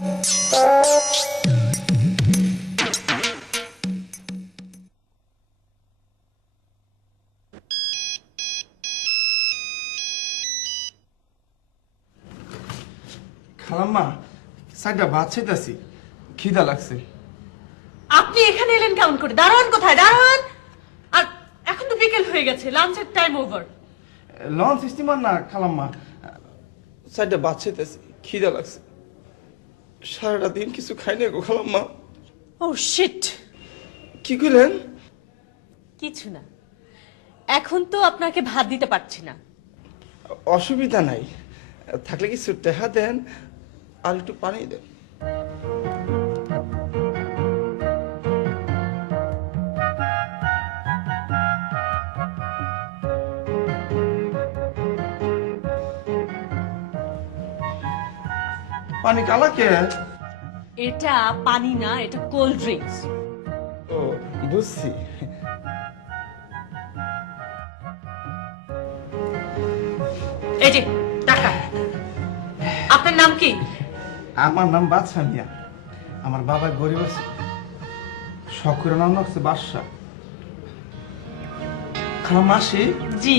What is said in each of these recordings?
খালাম্মা সাইডটা ভাত চাইতাছি, খিদা লাগছে। আপনি এখানে এলেন কেমন করে? দারোয়ান কোথায়? দারোয়ান! আর এখন তো বিকেল হয়ে গেছে, লাঞ্চের টাইম ওভার। লঞ্চ স্টিমার না খালাম্মা, সাইডটা ভাত চাইতাছি, খিদা লাগছে। সারাটা দিন কিছু খাই না গো খালাম্মা। ও শিট! কি কইলেন? কিছু না, এখন তো আপনাকে ভাত দিতে পারছি না। অসুবিধা নাই, থাকলে কিছু টেহা দেন আর একটু পানি দেন। পানি কালা কে? এটা পানি না, এটা কোল্ড ড্রিঙ্কস। ও বুঝছি। এই যে টাকা। আপনার নাম কি? আমার নাম বাদশা মিয়া। আমার বাবা গরিব আছে, শখের নাম হচ্ছে বাদশা। খালাম্মা আসি? জি।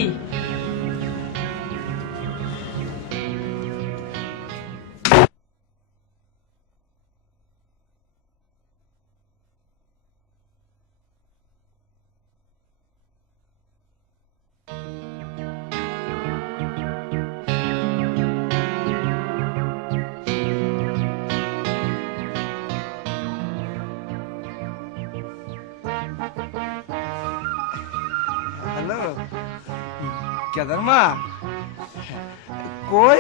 হ্যালো কেদার মা, কই?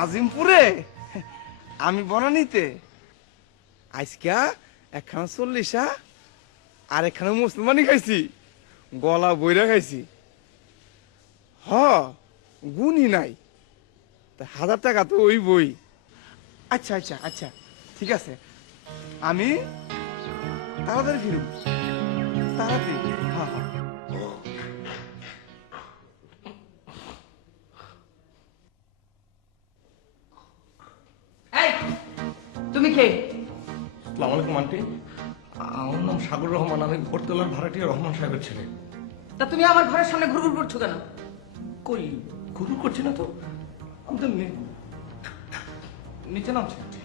আজিমপুরে? আমি বনানীতে। আজকা একখানা 40 আর একখানা মুসলমানি খাইছি, গলা বইরা খাইছি। হ গুনি নাই, 1000 টাকা তো ওই বই। আচ্ছা আচ্ছা আচ্ছা ঠিক আছে, আমি তাড়াতাড়ি ফিরব, তাড়াতাড়ি। হ্যাঁ হ্যাঁ। এই তুমি কে? আসসালামু আলাইকুম আন্টি, আমার নাম সাগর রহমান, আমি ভোরতলার ভাড়াটিয়া রহমান সাহেবের ছেলে। তা তুমি আমার ঘরের সামনে ঘুরঘুর করছো কেন? কই ঘুরু করছি না তো, আমি তো নিচে নামছি আন্টি।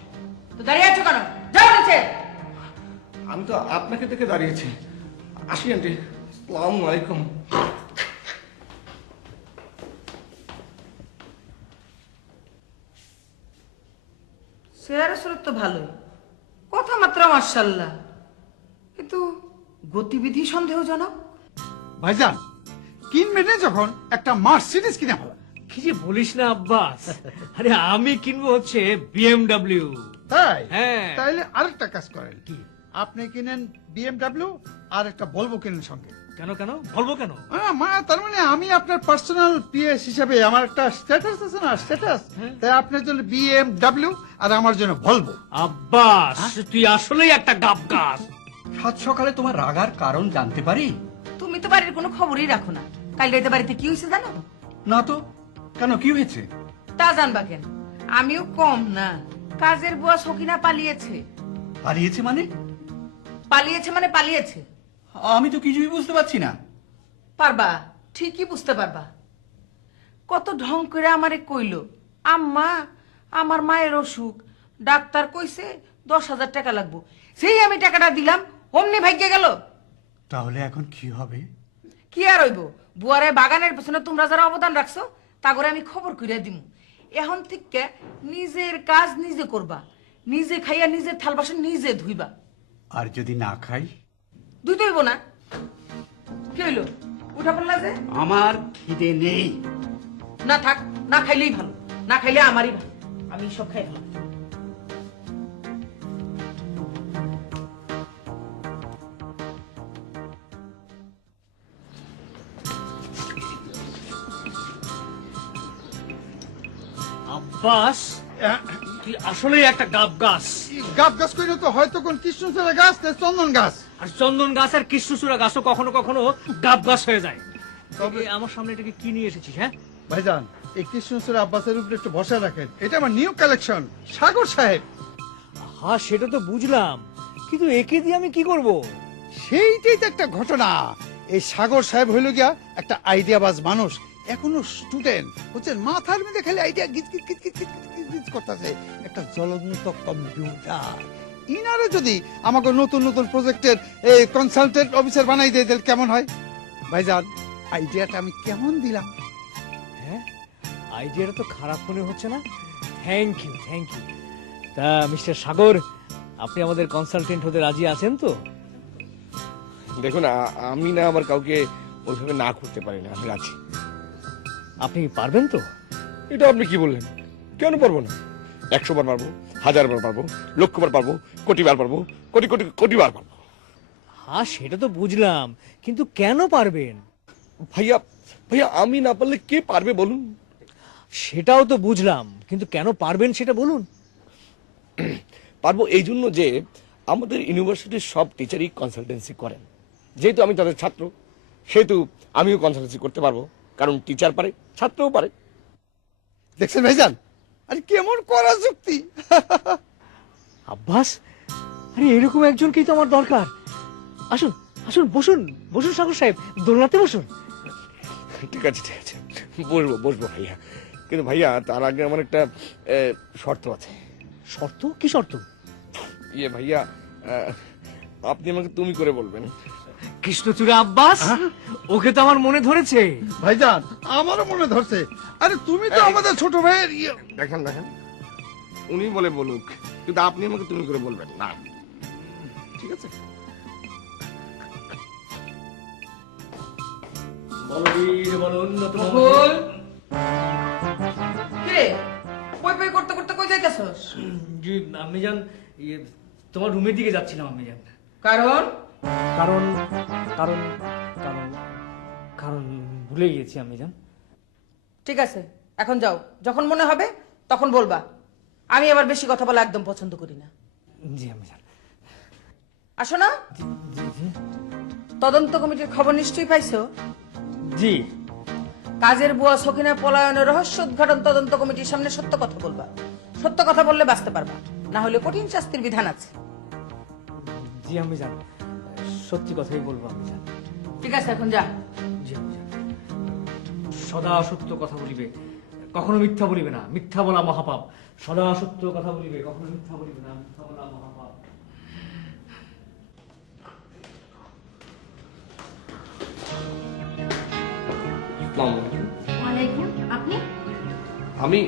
তো দাঁড়িয়ে আছো কেন? যাও নিচে। আমি তো আপনাকে দেখে দাঁড়িয়েছি। আসি আন্টি, আসসালামু আলাইকুম। চেহারা সুরত তো ভালোই, কথামাত্রা মার্শাল্লাহ, কিন্তু গতিবিধি সন্দেহজনক। ভাইজান কিনবেনে যখন একটা মার্সিডিজ কিনে ফেলা। কি যে বলিস না আব্বাস, আরে আমি কিনবো হচ্ছে বিএমডব্লিউ। তাই? হ্যাঁ। তাইলে আরেকটা কাজ করেন, কি আপনি কিনেন বিএমডব্লিউ আর একটা ভলভো কিনেন সঙ্গে। কেন কেন বলবো কেন? তার মানে আমি আপনার পার্সোনাল পিএস হিসেবে আমার একটা স্ট্যাটাস আছে না, স্ট্যাটাস, তাই আপনার জন্য বিএমডব্লিউ আর আমার জন্য ভলভো। আব্বাস তুই আসলেই একটা গাব গাছ। সাত সকালে তোমার রাগার কারণ জানতে পারি? তুমি তো বাড়ির কোনো খবরই রাখো না। কাল রাতে বাড়িতে কি হয়েছে জানো? না তো, কেন কি হয়েছে? তা জানবা কেন? আমিও কম না, কাজের বুয়া সকিনা পালিয়েছে। পালিয়েছে মানে? পালিয়েছে মানে পালিয়েছে। আমি তো কিছুই বুঝতে পারছি না। পারবা, ঠিকই বুঝতে পারবা। কত ঢং করে আমারে কইলো, আম্মা আমার মায়ের অসুখ, ডাক্তার কইছে 10,000 টাকা লাগবো। সেই আমি টাকাটা দিলাম, অমনি ভাগ্যে গেল। তাহলে এখন কি হবে? কি আর হইব, বুয়ারে বাগানের পেছনে তোমরা যারা অবদান রাখছো তা করে আমি খবর কইরা দিমু। এখন থেকে নিজের কাজ নিজে করবা, নিজে খাইয়া নিজের থাল বাসন নিজে ধুইবা। আর যদি না খাই? ধুইতে হইব না। কি হইলো, উঠা পড়লা যে? আমার খিদে নেই। না থাক, না খাইলেই ভালো, না খাইলে আমারই ভালো, আমি সব খাই ভালো। আব্বাস তুই আসলেই একটা গাব গাছ। গাছ গাছ কইলে তো হয়তো কোন কৃষ্ণচূড়া গাছ না চন্দন গাছ। আর চন্দন গাছ আর কৃষ্ণচূড়া গাছও কখনো কখনো গাব গাছ হয়ে যায়। তবে আমার সামনে এটাকে কি নিয়ে এসেছিস? হ্যাঁ ভাইজান এই কৃষ্ণচূড়া আব্বাসের উপরে একটু ভরসা রাখেন, এটা আমার নিউ কালেকশন, সাগর সাহেব। হ্যাঁ সেটা তো বুঝলাম, কিন্তু একে দিয়ে আমি কি করব? সেইটাই তো একটা ঘটনা। এই সাগর সাহেব হইল গিয়া একটা আইডিয়াবাজ মানুষ, এখনো স্টুডেন্ট বুঝছেন, মাথার মধ্যে খালি আইডিয়া গিজ গিজ গিজ গিজ গিজ গিজ করতেছে, একটা জ্বলন্ত কম্পিউটার। ইনারে যদি আমাকে নতুন নতুন প্রজেক্টের এই কনসালটেন্ট অফিসার বানাই দিয়ে দিলে কেমন হয়? ভাইজান আইডিয়াটা আমি কেমন দিলাম? হ্যাঁ, আইডিয়াটা তো খারাপ মনে হচ্ছে না। Thank you, thank you. তা মিস্টার সাগর, আপনি আমাদের কনসালটেন্ট হতে রাজি আছেন তো? দেখুন, আমি না আবার কাউকে ওইভাবে না করতে পারি না, আমি রাজি। আপনি পারবেন তো? এটা আপনি কি বললেন? কেন পারবো না? 100 বার পারবো, 1000 বার পারবো, লক্ষ বার পারবো, কোটি বার পারবো, কোটি কোটি কোটি বার পারবো। হ্যাঁ সেটা তো বুঝলাম, কিন্তু কেন পারবেন? ভাইয়া ভাইয়া, আমি না পারলে কে পারবে বলুন? সেটাও তো বুঝলাম, কিন্তু কেন পারবেন সেটা বলুন। পারবো এই জন্য যে আমাদের ইউনিভার্সিটির সব টিচারই কনসালটেন্সি করেন। যেহেতু আমি তাদের ছাত্র, সেহেতু আমিও কনসালটেন্সি করতে পারবো, কারণ টিচার পারে, ছাত্রও পারে। দেখছেন ভাইজান, আরে কেমন করা যুক্তি। আব্বাস, আরে এরকম একজনকেই তো আমার দরকার। আসুন আসুন, বসুন বসুন সাগর সাহেব, দোলনাতে বসুন। ঠিক আছে ঠিক আছে, বসবো বসবো ভাইয়া। কিন্তু ভাইয়া, তার আগে আমার একটা শর্ত আছে। শর্ত? কি শর্ত? ইয়ে ভাইয়া, আপনি আমাকে তুমি করে বলবেন। কৃষ্ণচূড়া আব্বাস, ওকে তো আমার মনে ধরেছে। ভাইজান আমারও মনে ধরছে, আরে তুমি তো আমাদের ছোট ভাইয়ের দেখেন দেখেন, উনি বলে বলুক, কিন্তু আপনি আমাকে তুমি করে বলবেন না, ঠিক আছে? বলবীর বল উন্নত মুকুল, কে পই পই করতে করতে কই যাইতাছস? জি আমি জান, তোমার রুমের দিকে যাচ্ছিলাম আমি জান। কারণ কারণ কারণ কারণ কারণ ভুলে গিয়েছি আমি জান। ঠিক আছে, এখন যাও, যখন মনে হবে তখন বলবা। আমি আবার বেশি কথা বলা একদম পছন্দ করি না। জি আমি জান। আসো না। তদন্ত কমিটির খবর নিশ্চয়ই পাইছো? জি। কাজের বুয়া সখিনা পলায়নের রহস্য উদ্ঘাটন তদন্ত কমিটির সামনে সত্য কথা বলবা। সত্য কথা বললে বাঁচতে পারবা, না হলে কঠিন শাস্তির বিধান আছে। জি আমি জান, সত্যি কথাই বলবো আমি জান। ঠিক আছে, এখন যা। জি আমি জান। সদা সত্য কথা বলিবে, কখনো মিথ্যা বলিবে না, মিথ্যা বলা মহাপাপ। সদা সত্য কথা বলিবে, কখনো মিথ্যা বলিবে না, মিথ্যা বলা মহাপাপ। ওয়ালাইকুম। আপনি? আমি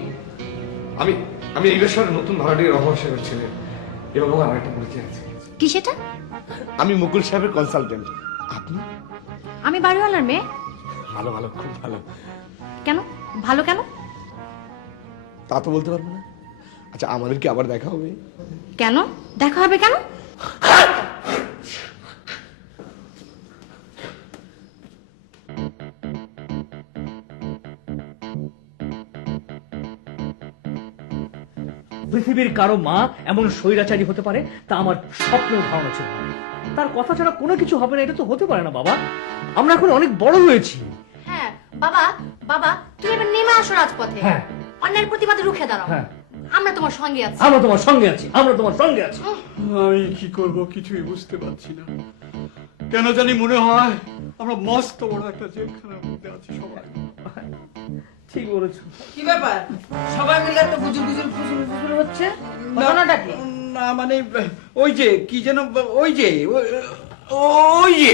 আমি আমি এই বছর নতুন ভাড়াটিয়া রহমান সাহেবের ছেলে, এবং আমার একটা পরিচয় আছে। কি সেটা? আমি মুকুল সাহেবের কনসালটেন্ট। আপনি? আমি বাড়িওয়ালার মেয়ে। ভালো ভালো, খুব ভালো। কেন? ভালো কেন? তা তো বলতে পারবো না। আচ্ছা, আমাদের কি আবার দেখা হবে? কেন দেখা হবে কেন? পৃথিবীর কারো মা এমন স্বৈরাচারী হতে পারে তা আমার স্বপ্নেও ধারণা ছিল না। তার কথা ছাড়া কোনো কিছু হবে না, এটা তো হতে পারে না বাবা। আমরা এখন অনেক বড় হয়েছি। হ্যাঁ বাবা, বাবা তুমি এবার নেমে আসো রাজপথে। হ্যাঁ। অন্যের প্রতিবাদে রুখে দাঁড়াও। হ্যাঁ। আমরা তোমার সঙ্গে আছি। আমরা তোমার সঙ্গে আছি, আমরা তোমার সঙ্গে আছি। আমি কি করব কিছুই বুঝতে পারছি না। কেন জানি মনে হয় আমরা মস্ত বড় একটা জেলখানার মধ্যে আছি সবাই। ঠিক বলেছো। কি ব্যাপার, সবাই মিলে তো বুজুর বুজুর ফুসুর ফুসুর হচ্ছে? ঘটনাটা কি? না মানে ওই যে কি যেন, ওই যে ওই যে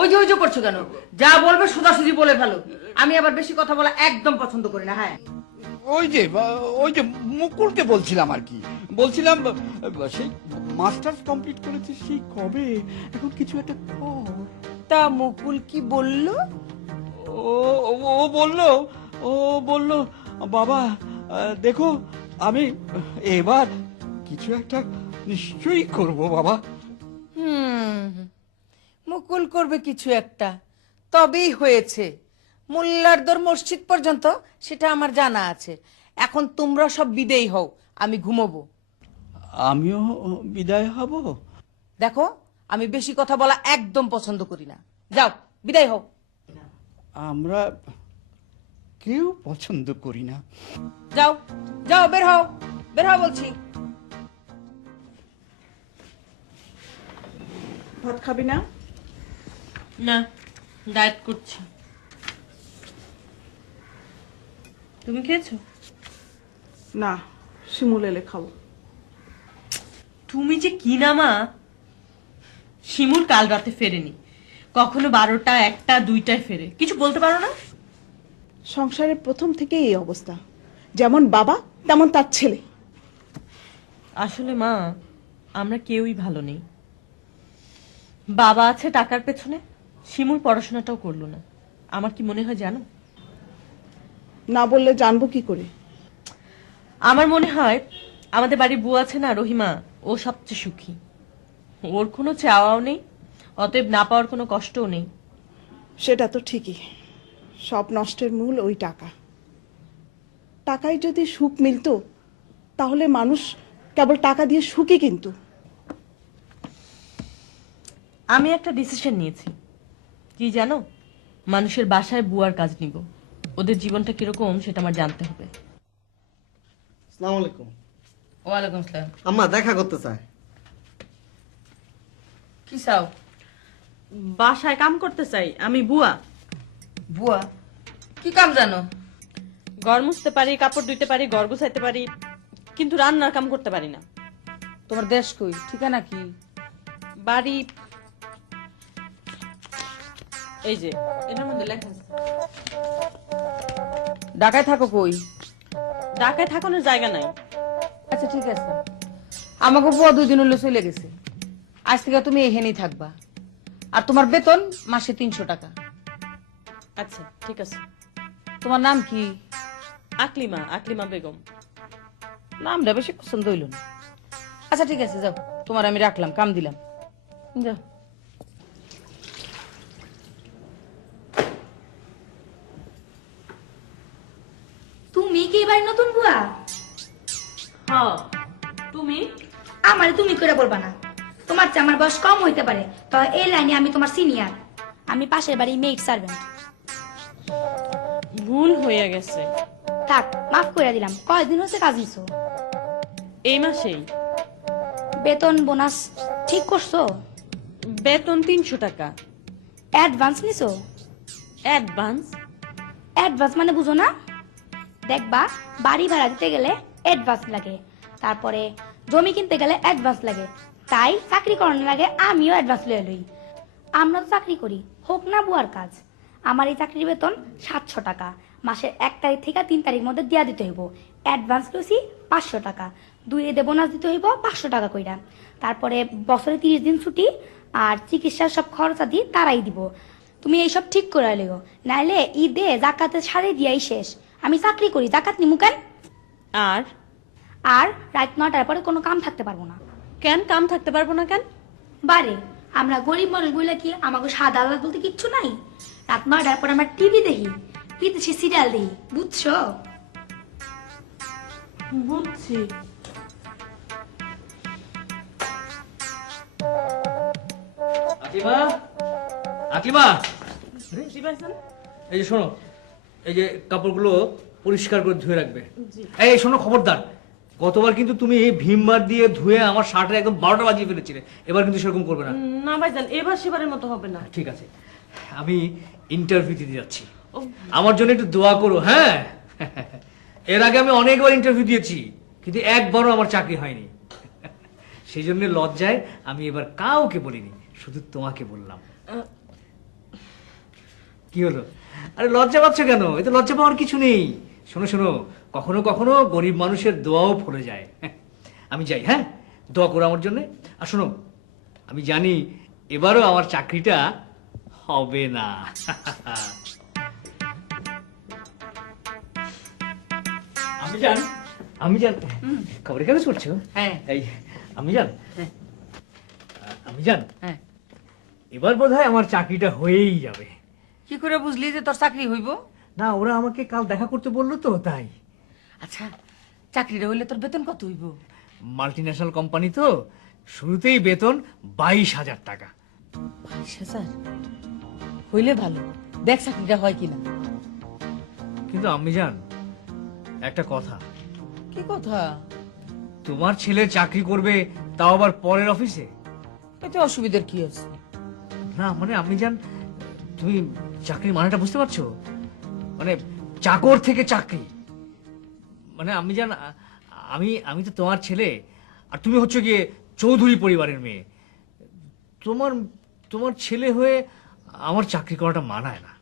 ওই যে ওই যে করছো কেন? যা বলবে সোজাসুজি বলে ফেলো। আমি আবার বেশি কথা বলা একদম পছন্দ করি না। হ্যাঁ, ওই যে মুকুলকে বলছিলাম আর কি, বলছিলাম সেই মাস্টার্স কমপ্লিট করেছি সেই কবে, এখন কিছু একটা কর। তা মুকুল কি বললো? ও ও বললো বাবা দেখো, আমি এবার কিছু একটা নিশ্চয়ই করব বাবা। মুকুল করবে কিছু একটা, তবেই হয়েছে। মোল্লারদর মসজিদ পর্যন্ত সেটা আমার জানা আছে। এখন তোমরা সব বিদেয় হও, আমি ঘুমোবো। আমিও বিদায় হব। দেখো, আমি বেশি কথা বলা একদম পছন্দ করি না। যাও, বিদায় হও। আমরা কেউ পছন্দ করি না। যাও যাও, বের হও, বের হও বলছি। ভাত খাবি না? না, ডায়েট করছি। তুমি খেয়েছো? না, শিমুল এলে খাবো। তুমি যে কি না মা, শিমুল কাল রাতে ফেরেনি, কখনো 12টা 1টা 2টায় ফেরে, কিছু বলতে পারো না? সংসারের প্রথম থেকে এই অবস্থা, যেমন বাবা তেমন তার ছেলে। আসলে মা, আমরা কেউই ভালো নেই। বাবা আছে টাকার পেছনে, শিমুল পড়াশোনাটাও করলো না। আমার কি মনে হয় জানো? না বললে জানবো কি করে? আমার মনে হয় আমাদের বাড়ির বউ আছে না রহিমা, ও সবচেয়ে সুখী। ওর কোনো চাওয়াও নেই, অতএব না পাওয়ার কোনো কষ্টও নেই। সেটা তো ঠিকই, সব নষ্টের মূল ওই টাকা। টাকায় যদি সুখ মিলতো তাহলে মানুষ কেবল টাকা দিয়ে সুখই কিনতো। আমি একটা ডিসিশন নিয়েছি, কি জানো? মানুষের বাসায় বুয়ার কাজ নিব। ওদের জীবনটা কিরকম সেটা আমার জানতে হবে। আসসালামু আলাইকুম। ওয়ালাইকুম আসসালাম। আম্মা দেখা করতে চায়। কি চাও? বাসায় কাম করতে চাই, আমি বুয়া। বুয়া? কি কাম জানো? ঘর মুছতে পারি, কাপড় ধুইতে পারি, ঘর গুছাইতে পারি, কিন্তু রান্নার কাম করতে পারি না। তোমার দেশ কই, ঠিকানা কি? বাড়ি এই যে এটার মধ্যে লেখা আছে। ঢাকায় থাকো কই? ঢাকায় থাকানোর জায়গা নাই। আচ্ছা ঠিক আছে, আমাকে বুয়া 2 দিন হলো চলে গেছে। আজ থেকে তুমি এখানেই থাকবা, আর তোমার বেতন মাসে 300 টাকা। আচ্ছা ঠিক আছে। তোমার নাম কি? আকলিমা, আকলিমা বেগম। নামটা বেশি পছন্দ হইল না। আচ্ছা ঠিক আছে, যাও, তোমার আমি রাখলাম, কাম দিলাম, যাও। তুমি কি এবার নতুন বুয়া? হ্যাঁ, তুমি? আমারে তুমি করে বলবা না, তোমার চেয়ে আমার বয়স কম হইতে পারে, তো এই লাইনে আমি তোমার সিনিয়র। আমি পাশের বাড়ি মেড সার্ভেন্ট। ভুল হয়ে গেছে। থাক, মাফ করে দিলাম। কয়দিন হচ্ছে কাজ নিছো? এই মাসেই। বেতন বোনাস ঠিক করছো? বেতন 300 টাকা। অ্যাডভান্স নিছো? অ্যাডভান্স? অ্যাডভান্স মানে বুঝো না? দেখবা, বাড়ি ভাড়া দিতে গেলে অ্যাডভান্স লাগে, তারপরে জমি কিনতে গেলে অ্যাডভান্স লাগে, তাই চাকরি করানোর লাগে আমিও অ্যাডভান্স লয়ে লই। আমরা তো চাকরি করি, হোক না বুয়ার কাজ। আমার এই চাকরির বেতন 700 টাকা, মাসের 1 তারিখ থেকে 3 তারিখ মধ্যে দিয়া দিতে হইব। অ্যাডভান্স লইছি 500 টাকা, 2 ঈদে বোনাস দিতে হইব 500 টাকা কইরা, তারপরে বছরে 30 দিন ছুটি আর চিকিৎসার সব খরচাদি তারাই দিব। তুমি এইসব ঠিক করে লিও, নাইলে ঈদে জাকাতে সারি দিয়াই শেষ। আমি চাকরি করি, জাকাত নিমু কেন? আর আর রাত 9টার পরে কোনো কাম থাকতে পারবো না। কেন কাম থাকতে পারবো না কেন? বারে, আমরা গরিব মানুষ বলে কি আমাকে সাদা আলাদা বলতে কিচ্ছু নাই? রাত 9টার পর আমরা টিভি দেখি, বিদেশি সিরিয়াল দেখি, বুঝছো? বুঝছি। আকলিমা, আকলিমা, জি ভাইজান। এই যে শোনো, এই যে কাপড়গুলো পরিষ্কার করে ধুয়ে রাখবে। এই শোনো, খবরদার, গতবার কিন্তু তুমি ভীমবার দিয়ে ধুয়ে আমার শার্টে একদম 12টা বাজিয়ে ফেলেছিলে, এবার কিন্তু সেরকম করবে না। না ভাইজান, এবার সেবারের মতো হবে না। ঠিক আছে, আমি ইন্টারভিউ দিতে যাচ্ছি, আমার জন্য একটু দোয়া করো। হ্যাঁ, এর আগে আমি অনেকবার ইন্টারভিউ দিয়েছি, কিন্তু একবারও আমার চাকরি হয়নি। সেই জন্য লজ্জায় আমি এবার কাউকে বলিনি, শুধু তোমাকে বললাম। কি হলো? আরে লজ্জা পাচ্ছ কেন? এতে লজ্জা পাওয়ার কিছু নেই। শোনো শোনো, কখনো কখনো গরিব মানুষের দোয়াও ফলে যায়। আমি যাই, হ্যাঁ, দোয়া করো আমার জন্য। আর শোনো, আমি জানি এবারও আমার চাকরিটা হবে না। আমি জান খবরের কাগজ পড়ছো? হ্যাঁ। এই আমি জান, হ্যাঁ। আমি জান, হ্যাঁ। এবার বোধহয় আমার চাকরিটা হয়েই যাবে। কি করে বুঝলি যে তোর চাকরি হইব? না, ওরা আমাকে কাল দেখা করতে বললো তো, তাই। আচ্ছা, চাকরিটা হইলে তোর বেতন কত হইব? মাল্টিন্যাশনাল কোম্পানি তো, শুরুতেই বেতন 22,000 টাকা। 22,000? হইলে ভালো, দেখ চাকরিটা হয় কিনা। কিন্তু আম্মি জান, একটা কথা, কি কথা? তোমার ছেলে চাকরি করবে, তাও আবার পরের অফিসে? এতে অসুবিধার কি আছে? না মানে আম্মি জান, তুমি চাকরির মানেটা বুঝতে পারছো? মানে চাকর থেকে চাকরি। মানে আম্মি জান, আমি তো তোমার ছেলে, আর তুমি হচ্ছে গিয়ে চৌধুরী পরিবারের মেয়ে। তোমার ছেলে হয়ে আমার চাকরি করাটা মানায় না।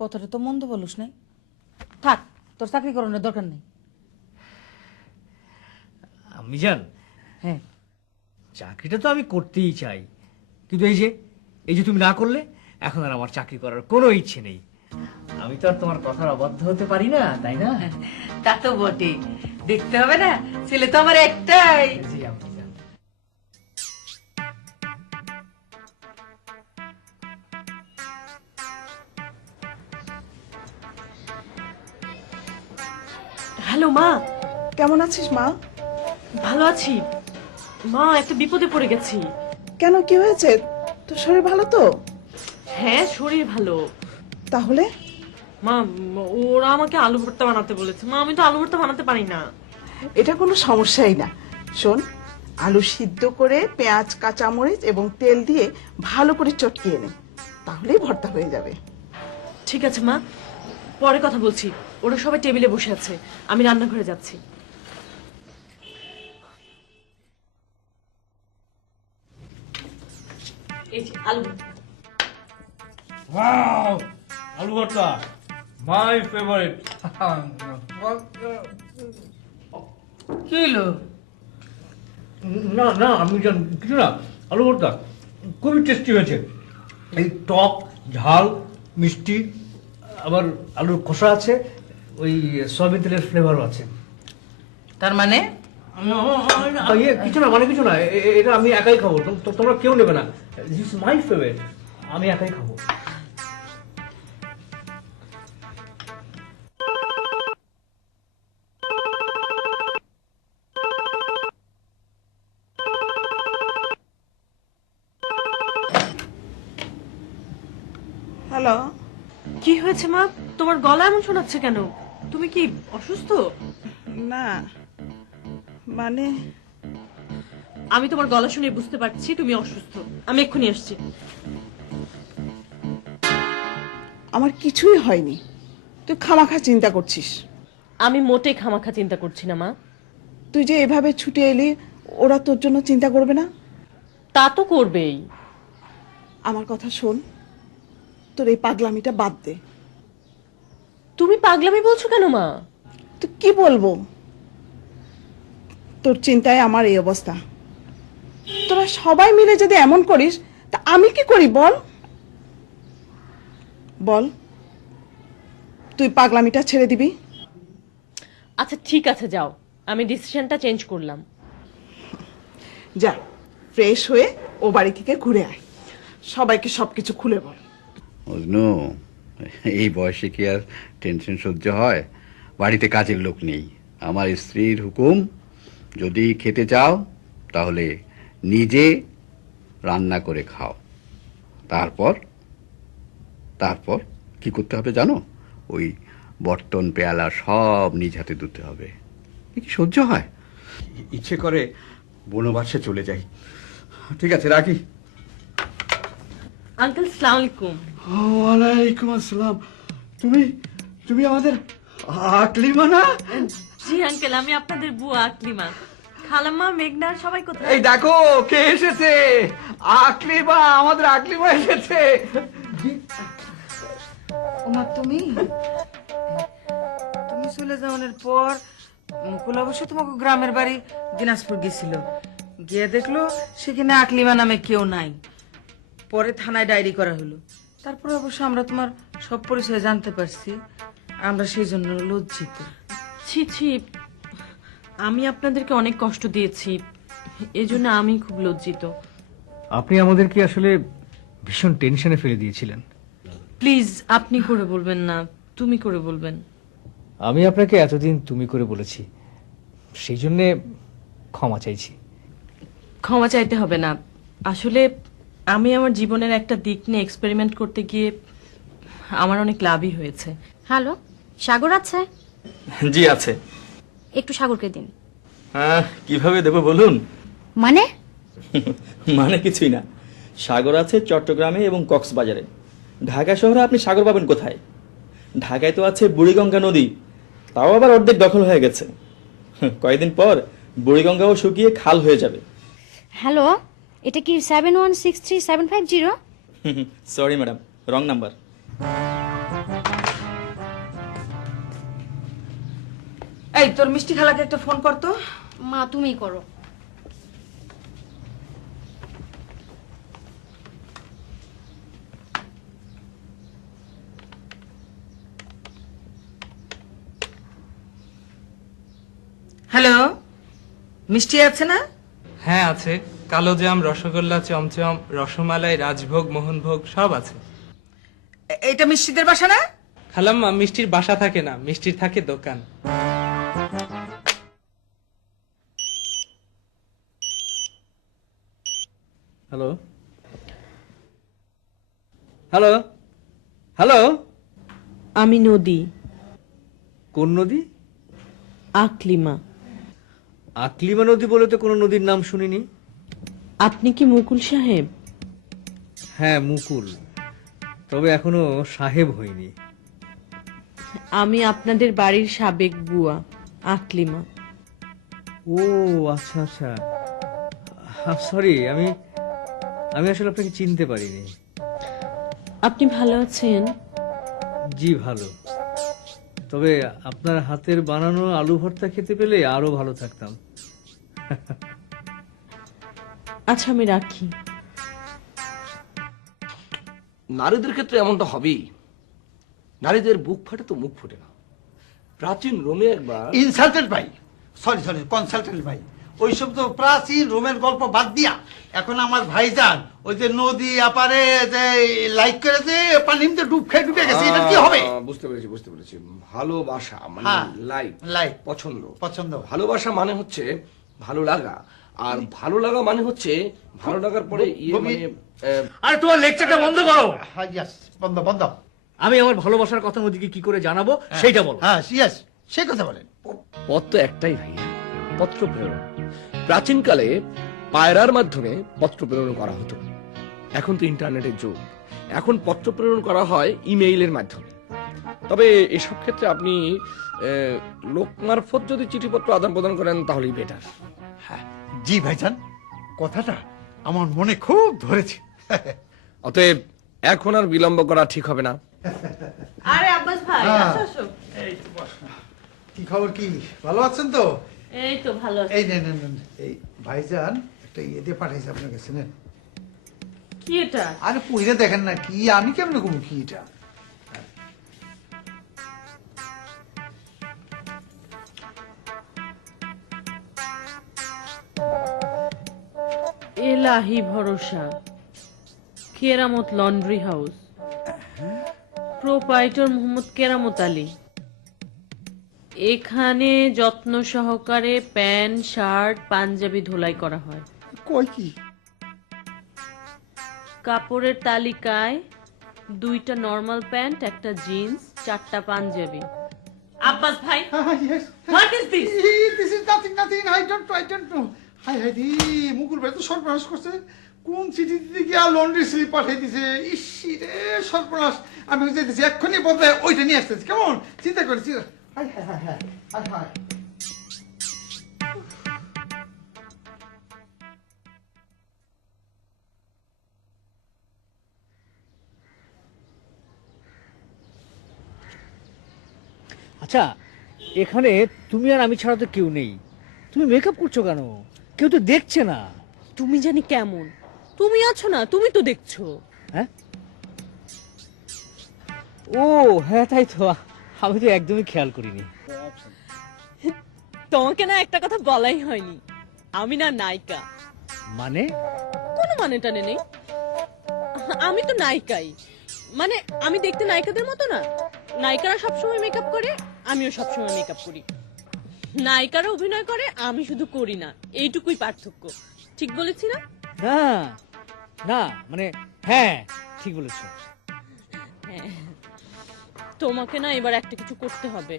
কথাটা তো মন্দ বলিস নাই। থাক, তোর চাকরি করানোর দরকার নেই। আম্মি জান, হ্যাঁ, চাকরিটা তো আমি করতেই চাই, কিন্তু এই যে তুমি না করলে, এখন আর আমার চাকরি করার কোনো ইচ্ছে নেই। আমি তো আর তোমার কথার অবাধ্য হতে পারি না, তাই না? তা তো বটে। দেখতে হবে না, ছেলে তো আমার একটাই। জি আম্মি জান। হ্যালো মা, কেমন আছিস মা? ভালো আছি মা, একটা বিপদে পড়ে গেছি। কেন, কি হয়েছে? তোর শরীর ভালো তো? হ্যাঁ, শরীর ভালো। তাহলে মা, ওরা আমাকে আলু ভর্তা বানাতে বলেছে। মা, আমি তো আলু ভর্তা বানাতে পারি না। এটা কোনো সমস্যাই না। শোন, আলু সিদ্ধ করে পেঁয়াজ, কাঁচামরিচ এবং তেল দিয়ে ভালো করে চটকিয়ে নে, তাহলেই ভর্তা হয়ে যাবে। ঠিক আছে মা, পরে কথা বলছি। ওরা সবাই টেবিলে বসে আছে, আমি রান্নাঘরে যাচ্ছি। এই যে আলু ভর্তা। ওয়াও, আলু ভর্তা মাই ফেভারিট। কি হলো? না না, আমি জান কিছু না, আলু ভর্তা খুবই টেস্টি হয়েছে। এই টক, ঝাল, মিষ্টি, আবার আলুর খোসা আছে, ওই সয়াবিন তেলের ফ্লেভারও আছে। তার মানে কিছু না, মানে কিছু না, এটা আমি একাই খাবো, তোমরা কেউ নেবে না। দিস ইজ মাই ফেভারিট, আমি একাই খাবো। হ্যালো। কি হয়েছে মা? তোমার গলা এমন শোনাচ্ছে কেন? তুমি কি অসুস্থ? না, মানে আমি তোমার গলা শুনে বুঝতে পারছি তুমি অসুস্থ। আমি এক্ষুনি আসছি। আমার কিছুই হয়নি, তুই খামাখা চিন্তা করছিস। আমি মোটেই খামাখা চিন্তা করছি না মা। তুই যে এভাবে ছুটে এলি, ওরা তোর জন্য চিন্তা করবে না? তা তো করবেই। আমার কথা শোন, তোর এই পাগলামিটা বাদ দে। তুমি পাগলামি বলছো কেন মা? তো কি বলবো, তোর চিন্তায় আমার এই অবস্থা। তোরা সবাই মিলে যদি এমন করিস, তা আমি কি করি বল? বল, তুই পাগলামিটা ছেড়ে দিবি? আচ্ছা ঠিক আছে, যাও, আমি ডিসিশনটা চেঞ্জ করলাম। যা, ফ্রেশ হয়ে ও বাড়ি থেকে ঘুরে আয়, সবাইকে সবকিছু খুলে বল। মজনু, এই বয়সে কি আর টেনশন সহ্য হয়? বাড়িতে কাজের লোক নেই। আমার স্ত্রীর হুকুম, যদি খেতে চাও তাহলে নিজে রান্না করে খাও। তারপর কি করতে হবে জানো? ওই বর্তন পেয়ালা সব নিজ হাতে ধুতে হবে। এ কি সহ্য হয়? ইচ্ছে করে বনবাসে চলে যাই। ঠিক আছে, রাখি। আঙ্কেল, সালাম আলাইকুম। ওয়ালাইকুম আসসালাম। তুমি আমাদের আকলিমা না? জি আঙ্কেল, আমি আপনাদের বুয়া আকলিমা। খালাম্মা, মেঘনা, সবাই কোথায়? এই দেখো কে এসেছে। আকলিমা, আমাদের আকলিমা এসেছে। ওমা, তুমি চলে যাওয়ার পর মুকুল অবশ্য তোমাকে গ্রামের বাড়ি দিনাজপুর গেছিল, গিয়ে দেখলো সেখানে আকলিমা নামে কেউ নাই। পরে থানায় ডায়েরি করা হলো। তারপরে অবশ্য আমরা তোমার সব পরিচয় জানতে পারছি। আমরা সেই জন্য লজ্জিত। ছি ছি, আমি আপনাদেরকে অনেক কষ্ট দিয়েছি, এজন্য আমি খুব লজ্জিত। আপনি আমাদেরকে আসলে ভীষণ টেনশনে ফেলে দিয়েছিলেন। প্লিজ আপনি করে বলবেন না, তুমি করে বলবেন। আমি আপনাকে এতদিন তুমি করে বলেছি, সেই জন্য ক্ষমা চাইছি। ক্ষমা চাইতে হবে না। আসলে আমি আমার জীবনের একটা দিক নিয়ে এক্সপেরিমেন্ট করতে গিয়ে আমার অনেক লাভই হয়েছে। হ্যালো, সাগর আছে? জি আছে। একটু সাগরকে দিন। কিভাবে দেবো বলুন? মানে? মানে কিছুই না, সাগর আছে চট্টগ্রামে এবং কক্সবাজারে। ঢাকা শহরে আপনি সাগর পাবেন কোথায়? ঢাকায় তো আছে বুড়িগঙ্গা নদী, তাও আবার অর্ধেক দখল হয়ে গেছে। কয়েকদিন পর বুড়িগঙ্গাও শুকিয়ে খাল হয়ে যাবে। হ্যালো, এটা কি 716375 সরি ম্যাডাম, রং নাম্বার। এই তোর মিষ্টি খালাকে একটা ফোন করতো। মা তুমি করো। হ্যালো, মিষ্টি আছে না? হ্যাঁ আছে, কালোজাম, রসগোল্লা, চমচম, রসমালাই, রাজভোগ, মোহনভোগ সব আছে। এটা মিষ্টিদের বাসা না? খালাম্মা, মিষ্টির বাসা থাকে না, মিষ্টির থাকে দোকান। হ্যালো হ্যালো হ্যালো, আমি নদী। কোন নদী? আকলিমা। আকলিমা নদী বলে তো কোনো নদীর নাম শুনিনি। আপনি কি মুকুল সাহেব? হ্যাঁ মুকুল, তবে এখনো সাহেব হইনি। আমি আপনাদের বাড়ির সাবেক বুয়া আকলিমা। ও আচ্ছা আচ্ছা, সরি, আমি আসলে আপনাকে চিনতে পারিনি। আপনি ভালো আছেন? জি ভালো, তবে আপনার হাতের বানানো আলু ভর্তা খেতে পেলে আরো ভালো থাকতাম। আচ্ছা আমি রাখি। নারীদের ক্ষেত্রে এমনটা হবেই। নারীদের বুক ফাটে তো মুখ ফুটে না। প্রাচীন রোমে একবার ইনসাল্টেড ভাই, সরি কনসালটেন্ট ভাই, ওইসব তো প্রাচীন রোমের গল্প বাদ দিয়া এখন আমার ভাইজান ওই যে নদী আপারে যে লাইক করে যে পানির মধ্যে ডুব খেয়ে ডুবে গেছে, এটা কি হবে? বুঝতে পেরেছি। ভালোবাসা মানে হ্যাঁ, লাইক পছন্দ। পছন্দ। ভালোবাসা মানে হচ্ছে ভালো লাগা, আর ভালো লাগা মানে হচ্ছে ভালো লাগার পরে মানে আরে তোমার লেকচারটা বন্ধ করো। হ্যাঁ ইয়েস, বন্ধ। আমি আমার ভালোবাসার কথা নদীকে কি করে জানাবো সেইটা বলো। হ্যাঁ ইয়েস, সেই কথা বলেন। পথ তো একটাই ভাইয়া, পত্র প্রেরণ। প্রাচীনকালে পায়রার মাধ্যমে পত্র প্রেরণ করা হতো। এখন তো ইন্টারনেটের যুগ, এখন পত্র প্রেরণ করা হয় ইমেইলের মাধ্যমে। তবে এসব ক্ষেত্রে আপনি লোক মারফত যদি চিঠিপত্র আদান প্রদান করেন তাহলেই বেটার। হ্যাঁ জি ভাইজান, কথাটা আমার মনে খুব ধরেছে। অতএব এখন আর বিলম্ব করা ঠিক হবে না। আরে আব্বাস ভাই, হ্যাঁ। আসো আসো। কি খবর, কি ভালো আছেন তো? এই তো ভালো আছি। এই নেন, এই ভাইজান একটা ইয়ে দিয়ে পাঠাইছে আপনার কাছে, নেন। কি এটা? আরে পইরে দেখেন না, কি আমি কেমন কমু কি এটা? এলাহি ভরসা, কেরামত লন্ড্রি হাউস, প্রোপাইটর মোহাম্মদ কেরামত আলী। এখানে যত্ন সহকারে প্যান্ট, শার্ট, পাঞ্জাবি ধোলাই করা হয়। কই কি? কাপড়ের তালিকায় 2টা নরমাল প্যান্ট, একটা জিন্স, 4টা পাঞ্জাবি। আব্বাস ভাই, Yes. what is this? This is nothing. I don't know. Hi di, Mukul ভাই তো সর্বনাশ করছে। কোন চিঠি দিতে গিয়া লন্ড্রি স্লিপ পাঠিয়ে দিছে। ইসি রে সর্বনাশ। আমি যাইতেছি এক্ষুনি বদলে ওইটা নিয়ে আসতেছি, কেমন? চিন্তা করেছি। হাই। আচ্ছা, এখানে তুমি আর আমি ছাড়া তো কেউ নেই, তুমি মেকআপ করছো কেন? কেউ তো দেখছে না। তুমি জানি কেমন, তুমি আছো না, তুমি তো দেখছো। হ্যাঁ, ও হ্যাঁ তাই তো, আমি তো একদমই খেয়াল করিনি। তোমাকে না একটা কথা বলাই হয়নি, আমি না নায়িকা। মানে? কোনো মানে টানে নেই, আমি তো নায়িকাই। মানে আমি দেখতে নায়িকাদের মতো না। নায়িকারা সবসময় মেকআপ করে, আমিও সবসময় মেকআপ করি। নায়িকারা অভিনয় করে, আমি শুধু করি না, এইটুকুই পার্থক্য। ঠিক বলেছি না? না মানে হ্যাঁ ঠিক বলেছো। তোমাকে না এবার একটা কিছু করতে হবে।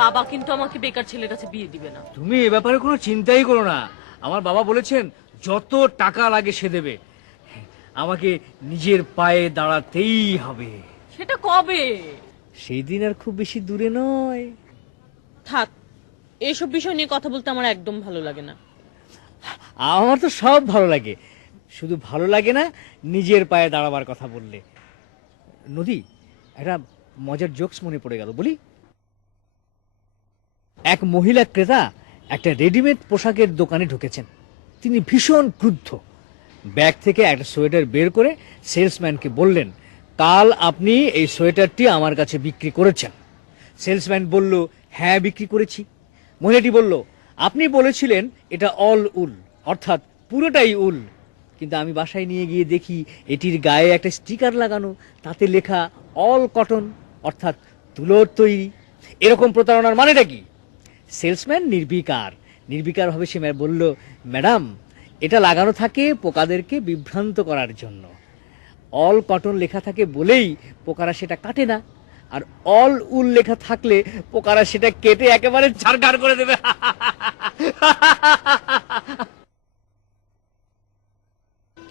বাবা কিন্তু আমাকে বেকার ছেলের কাছে বিয়ে দিবে না। তুমি এ ব্যাপারে কোনো চিন্তাই করো না। আমার বাবা বলেছেন যত টাকা লাগে সে দেবে। আমাকে নিজের পায়ে দাঁড়াতেই হবে। সেটা কবে? সেই দিন আর খুব বেশি দূরে নয়। থাক, এইসব বিষয় নিয়ে কথা বলতে আমার একদম ভালো লাগে না। আমার তো সব ভালো লাগে, শুধু ভালো লাগে না নিজের পায়ে দাঁড়াবার কথা বললে। নদী, একটা মজার জোকস মনে পড়ে গেল, বলি। এক মহিলা ক্রেতা একটা রেডিমেড পোশাকের দোকানে ঢুকেছেন। তিনি ভীষণ ক্রুদ্ধ। ব্যাগ থেকে একটা সোয়েটার বের করে সেলসম্যানকে বললেন, কাল আপনি এই সোয়েটারটি আমার কাছে বিক্রি করেছেন। সেলসম্যান বলল, হ্যাঁ বিক্রি করেছি। মহিলাটি বলল, আপনি বলেছিলেন এটা অল উল, অর্থাৎ পুরোটাই উল, কিন্তু আমি বাসায় নিয়ে গিয়ে দেখি এটির গায়ে একটা স্টিকার লাগানো, তাতে লেখা অল কটন, অর্থাৎ তুলোর তৈরি। এরকম প্রতারণার মানেটা কি? সেলসম্যান নির্বিকার ভাবে সে বলল, ম্যাডাম, এটা লাগানো থাকে পোকাদেরকে বিভ্রান্ত করার জন্য। অল কটন লেখা থাকে বলেই পোকারা সেটা কাটে না, আর অল উল লেখা থাকলে পোকারা সেটা কেটে একেবারে ছাড়খাড় করে দেবে।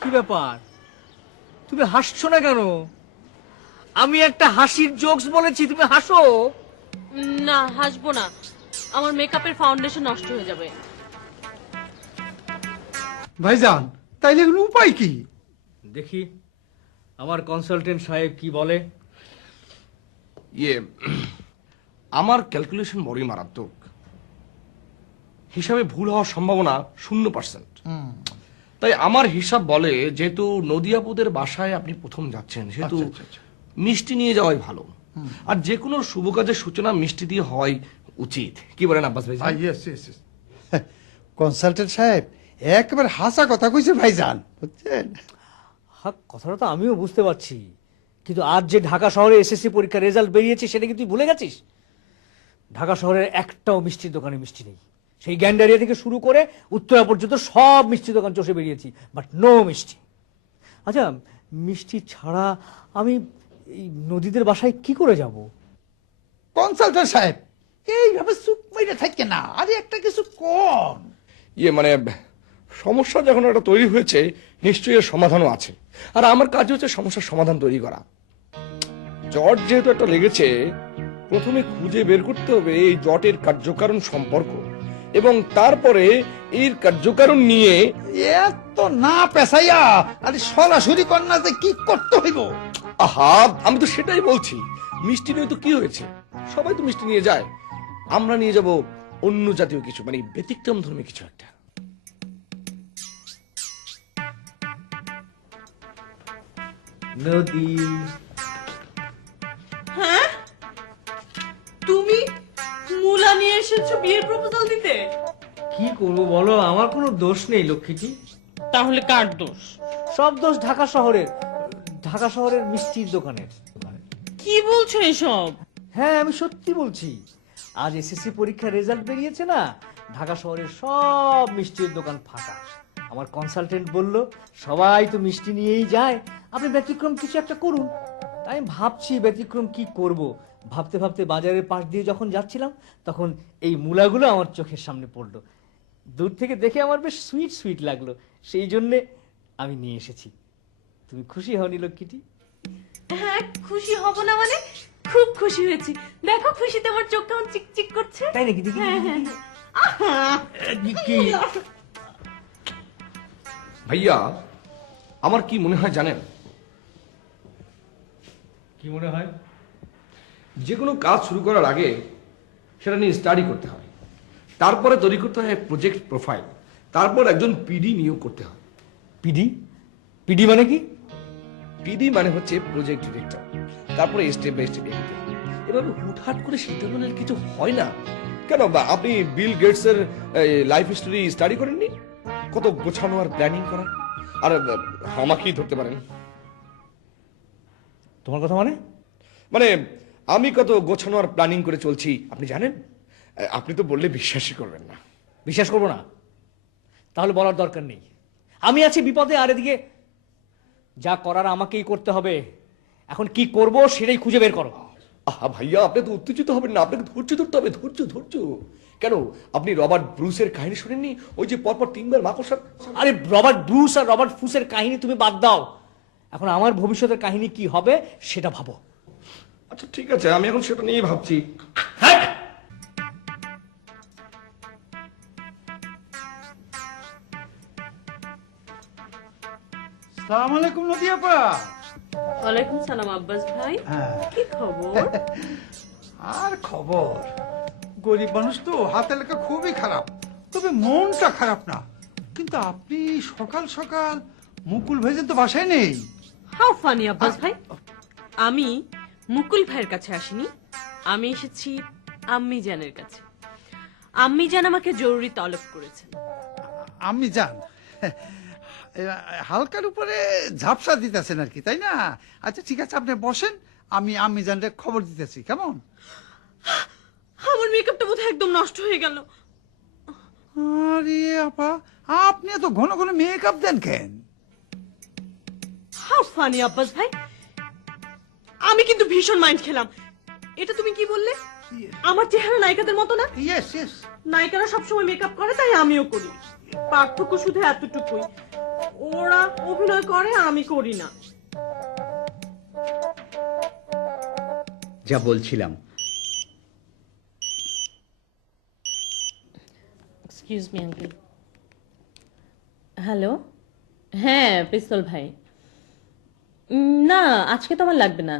কি ব্যাপার, তুমি হাসছো না কেন? আমি একটা হাসির জোকস বলেছি, তুমি হাসো। না, হাসবো না, আমার মেকআপের ফাউন্ডেশন নষ্ট হয়ে যাবে। ভাইজান, তাইলে এখন উপায় কি? দেখি আমার কনসালটেন্ট সাহেব কি বলে। আমার ক্যালকুলেশন বড়ই মারাত্মক। হিসাবে ভুল হওয়ার সম্ভাবনা 0%। তাই আমার হিসাব বলে, যেহেতু নদিয়াপুদের বাসায় আপনি প্রথম যাচ্ছেন, সেহেতু মিষ্টি নিয়ে যাওয়াই ভালো। আর যে কোনো শুভ কাজের সূচনা মিষ্টি দিয়ে হওয়াই উচিত। কি বলেন আব্বাস ভাই? কনসালটেন্ট সাহেব একবার হাসা কথা কইছে ভাইজান, বুঝছেন? হ্যাঁ, কথাটা তো আমিও বুঝতে পারছি, কিন্তু আজ যে ঢাকা শহরে এসএসসি পরীক্ষার রেজাল্ট বেরিয়েছে সেটা কি তুই ভুলে গেছিস? ঢাকা শহরের একটাও মিষ্টির দোকানে মিষ্টি নেই। সেই গ্যান্ডারিয়া থেকে শুরু করে উত্তরা পর্যন্ত সব মিষ্টি দোকান চষে বেরিয়েছি, বাট নো মিষ্টি। আচ্ছা, মিষ্টি ছাড়া আমি এই নদীদের বাসায় কি করে যাব? কনসালটেন্ট সাহেব এইভাবে চুপ মেরে থাকে না, আরে একটা কিছু কম। মানে সমস্যা যখন একটা তৈরি হয়েছে, নিশ্চয়ই এর সমাধানও আছে। আর আমার কাজ হচ্ছে সমস্যার সমাধান তৈরি করা। জট যেহেতু একটা লেগেছে, প্রথমে খুঁজে বের করতে হবে এই জটের কার্যকারণ সম্পর্ক, এবং তারপরে এর কার্যকারণ নিয়ে এত না পেশাইয়া আরে সরাসরি কন্যা যে কি করতে হইব। আহা, আমি তো সেটাই বলছি। মিষ্টি নিয়ে তো কি হয়েছে, সবাই তো মিষ্টি নিয়ে যায়। আমরা নিয়ে যাব অন্য জাতীয় কিছু, মানে ব্যতিক্রম ধর্মী কিছু একটা। নদী, হ্যাঁ, তুমি মুলা নিয়ে এসেছো বিয়ের প্রপোজাল দিতে? কি করবো বলো, আমার কোনো দোষ নেই লক্ষ্মীটি। তাহলে কার দোষ? সব দোষ ঢাকা শহরের মিষ্টির দোকানের। কি বলছো এসব? হ্যাঁ, আমি সত্যি বলছি। আজ এসএসসি পরীক্ষার রেজাল্ট বেরিয়েছে না, ঢাকা শহরের সব মিষ্টির দোকান ফাঁকা। আমার কনসালটেন্ট বলল, সবাই তো মিষ্টি নিয়েই যায়, আপনি ব্যতিক্রম কিছু একটা করুন। তাই আমি ভাবছি ব্যতিক্রম কি করব। ভাবতে ভাবতে বাজারের পাশ দিয়ে যখন যাচ্ছিলাম, তখন এই মূলাগুলো আমার চোখের সামনে পড়লো। দূর থেকে দেখে আমার বেশ সুইট সুইট লাগলো, সেই জন্যে আমি নিয়ে এসেছি। তুমি খুশি হওনি লক্ষ্মীটি? হ্যাঁ, খুশি হব না মানে খুব খুশি হয়েছি। দেখো খুশিতে আমার চোখ কেমন চিকচিক করছে। তাই নাকি? দেখি কি ভাইয়া, আমার কি মনে হয় জানেন? কি মনে হয়? যে কোনো কাজ শুরু করার আগে সেটা নিয়ে স্টাডি করতে হয়, তারপরে তৈরি করতে হয় প্রজেক্ট প্রোফাইল, তারপর একজন পিডি নিয়োগ করতে হয়। পিডি মানে কি? পিডি মানে হচ্ছে প্রজেক্ট ডিরেক্টর। তারপরে স্টেপ বাই স্টেপ এগোতে হয়। এভাবে হুটহাট করে সিদ্ধান্ত নিলে কিছু হয় না। কেন, আপনি বিল গেটস এর লাইফ স্টোরি স্টাডি করেননি? কত গোছানো আর প্ল্যানিং করা। আর আমাকেই ধরতে পারেন। তোমার কথা মানে আমি কত গোছানো আর প্ল্যানিং করে চলছি আপনি জানেন? আপনি তো বললে বিশ্বাসই করবেন না। বিশ্বাস করবো না? তাহলে বলার দরকার নেই। আমি আছি বিপদে, আর এদিকে যা করার আমাকেই করতে হবে। এখন কি করব সেটাই খুঁজে বের করো। আহা ভাইয়া, আপনি তো উত্তেজিত হবেন না, আপনাকে ধৈর্য ধরতে হবে, ধৈর্য ধৈর্য। কেন, আপনি রবার্ট ব্রুসের কাহিনী শুনেননি? ওই যে পরপর 3 বার মাকড়সা। আরে রবার্ট ব্রুস আর রবার্ট ফুসের কাহিনী তুমি বাদ দাও, এখন আমার ভবিষ্যতের কাহিনী কি হবে সেটা ভাবো। আচ্ছা ঠিক আছে, আমি এখন সেটা নিয়েই ভাবছি। আসসালামু আলাইকুম নদী আপা। ওয়ালাইকুম সালাম আব্বাস ভাই, হ্যাঁ। কি খবর? আর খবর, গরিব মানুষ তো, হাতে লেখা খুবই খারাপ, তবে মনটা খারাপ না। কিন্তু আপনি সকাল সকাল মুকুল ভাইজান তো বাসায় নেই। হাউ ফানি আব্বাস ভাই, আমি মুকুল ভাইয়ের কাছে আসিনি, আমি এসেছি আম্মি জানের কাছে। আম্মি জান আমাকে জরুরি তলব করেছেন। আমি জান হালকার উপরে ঝাপসা দিতেছেন আর কি, তাই না? আচ্ছা ঠিক আছে, আপনি বসেন, আমি জানলে খবর দিতেছি, কেমন? আমার মেকআপটা বোধহয় একদম নষ্ট হয়ে গেল। আরে আপা, আপনি এত ঘন ঘন মেকআপ দেন কেন? হাউ ফানি আব্বাস ভাই, আমি কিন্তু ভীষণ মাইন্ড খেলাম। এটা তুমি কি বললে? আমার চেহারা নায়িকাদের মতো না? ইয়েস ইয়েস, নায়িকারা সবসময় মেকআপ করে, তাই আমিও করি। পার্থক্য শুধু এতটুকুই, ওরা অভিনয় করে আর আমি করি না। যা বলছিলাম, এক্সকিউজ মি আঙ্কেল। হ্যালো, হ্যাঁ পিস্তল ভাই। না আজকে তো আমার লাগবে না,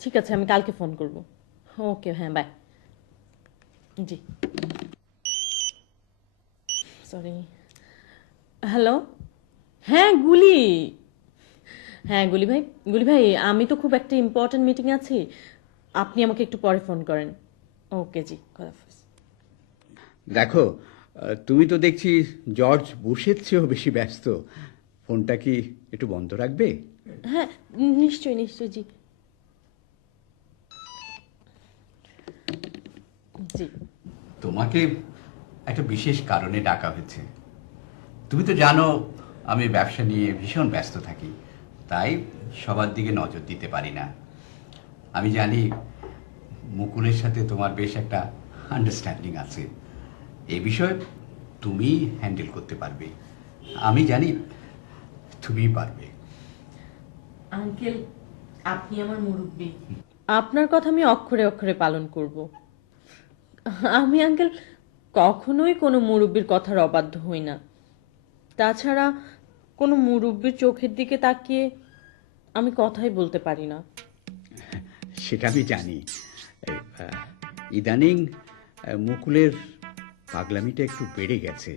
ঠিক আছে আমি কালকে ফোন করব। ওকে, হ্যাঁ বাই। G sorry. হ্যালো, হ্যাঁ গুলি, হ্যাঁ গুলি ভাই আমি তো খুব একটা ইম্পর্টেন্ট মিটিং আছি, আপনি আমাকে একটু পরে ফোন করেন। ওকে জি, খোদাফেজ। দেখো তুমি তো দেখছি জর্জ বুশের চেয়েও বেশি ব্যস্ত, ফোনটা কি একটু বন্ধ রাখবে? হ্যাঁ নিশ্চয়ই নিশ্চয়ই, জি জি। তোমাকে একটা বিশেষ কারণে ডাকা হয়েছে। তুমি তো জানো আমি ব্যবসা নিয়ে ভীষণ ব্যস্ত থাকি, তাই সবার দিকে নজর দিতে পারি না। আমি জানি মুকুলের সাথে তোমার বেশ একটা আন্ডারস্ট্যান্ডিং আছে, এই বিষয়ে তুমি হ্যান্ডেল করতে পারবে, আমি জানি তুমি পারবে। আঙ্কেল আপনি আমার মুরব্বি, আপনার কথা আমি অক্ষরে অক্ষরে পালন করব। আমি আঙ্কেল কখনোই কোনো মুরব্বির কথার অবাধ্য হই না, তাছাড়া কোনো মুরব্বির চোখের দিকে তাকিয়ে আমি কথাই বলতে পারি না। সেটা আমি জানি। ইদানিং মুকুলের পাগলামিটা একটু বেড়ে গেছে,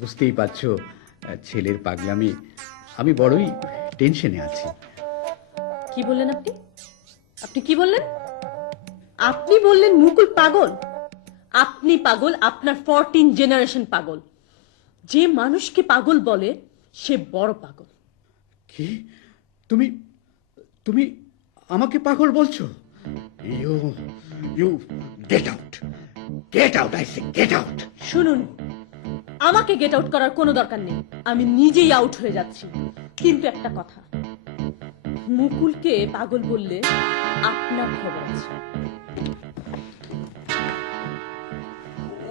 বুঝতেই পারছো ছেলের পাগলামি, আমি বড়ই টেনশনে আছি। কি বললেন আপনি? আপনি কি বললেন? আপনি বললেন মুকুল পাগল? আপনি পাগল, আপনার 14 জেনারেশন পাগল। যে মানুষকে পাগল বলে সে বড় পাগল। কি তুমি তুমি আমাকে পাগল বলছো? You you get out, get out, I say get out. শুনুন, আমাকে গেট আউট করার কোনো দরকার নেই, আমি নিজেই আউট হয়ে যাচ্ছি। কিন্তু একটা কথা, মুকুলকে পাগল বললে আপনার খবর আছে।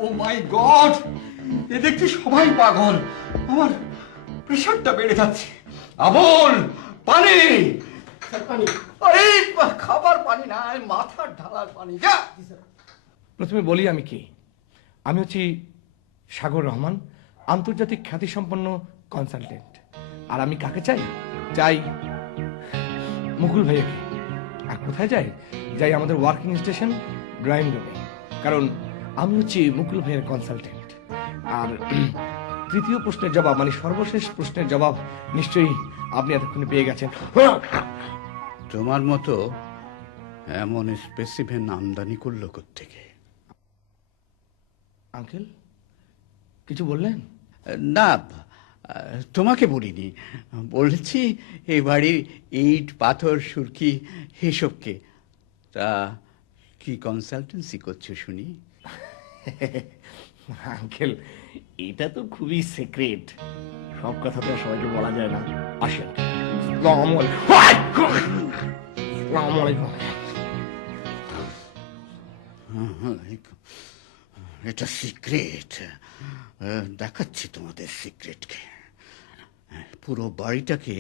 ও মাই গড, এ দেখছি সবাই পাগল, আমার প্রেশারটা বেড়ে যাচ্ছে। আবুল, পানি পানি, আরে খাবার পানি না, মাথার ঢালার পানি। যা। প্রথমে বলি আমি কি। আমি হচ্ছি সাগর রহমান, আন্তর্জাতিক খ্যাতিসম্পন্ন কনসালটেন্ট। আর আমি কাকে চাই? চাই মুকুল ভাইয়াকে। আর কোথায় যাই? যাই আমাদের ওয়ার্কিং স্টেশন ড্রয়িং রুমে, কারণ আমি হচ্ছি মুকুল ভাইয়ের কনসালটেন্ট। আর তৃতীয় প্রশ্নের জবাব, মানে সর্বশেষ প্রশ্নের জবাব নিশ্চয়ই আপনি এতক্ষণে পেয়ে গেছেন। তোমার মতো এমন স্পেসিফিক আমদানি করলো কোত্থেকে? আঙ্কেল কিছু বললেন? না, তোমাকে বলিনি, বলেছি এই বাড়ির ইট পাথর সুরকি এসবকে। তা কি কনসালটেন্সি করছো শুনি? আঙ্কেল এটা তো খুবই সিক্রেট, সব কথা তো সবাইকে বলা যায় না। আসেন। আসসালামু আলাইকুম। এটা সিক্রেট, দেখাচ্ছি তোমাদের সিক্রেটকে। পুরো বাড়িটাকে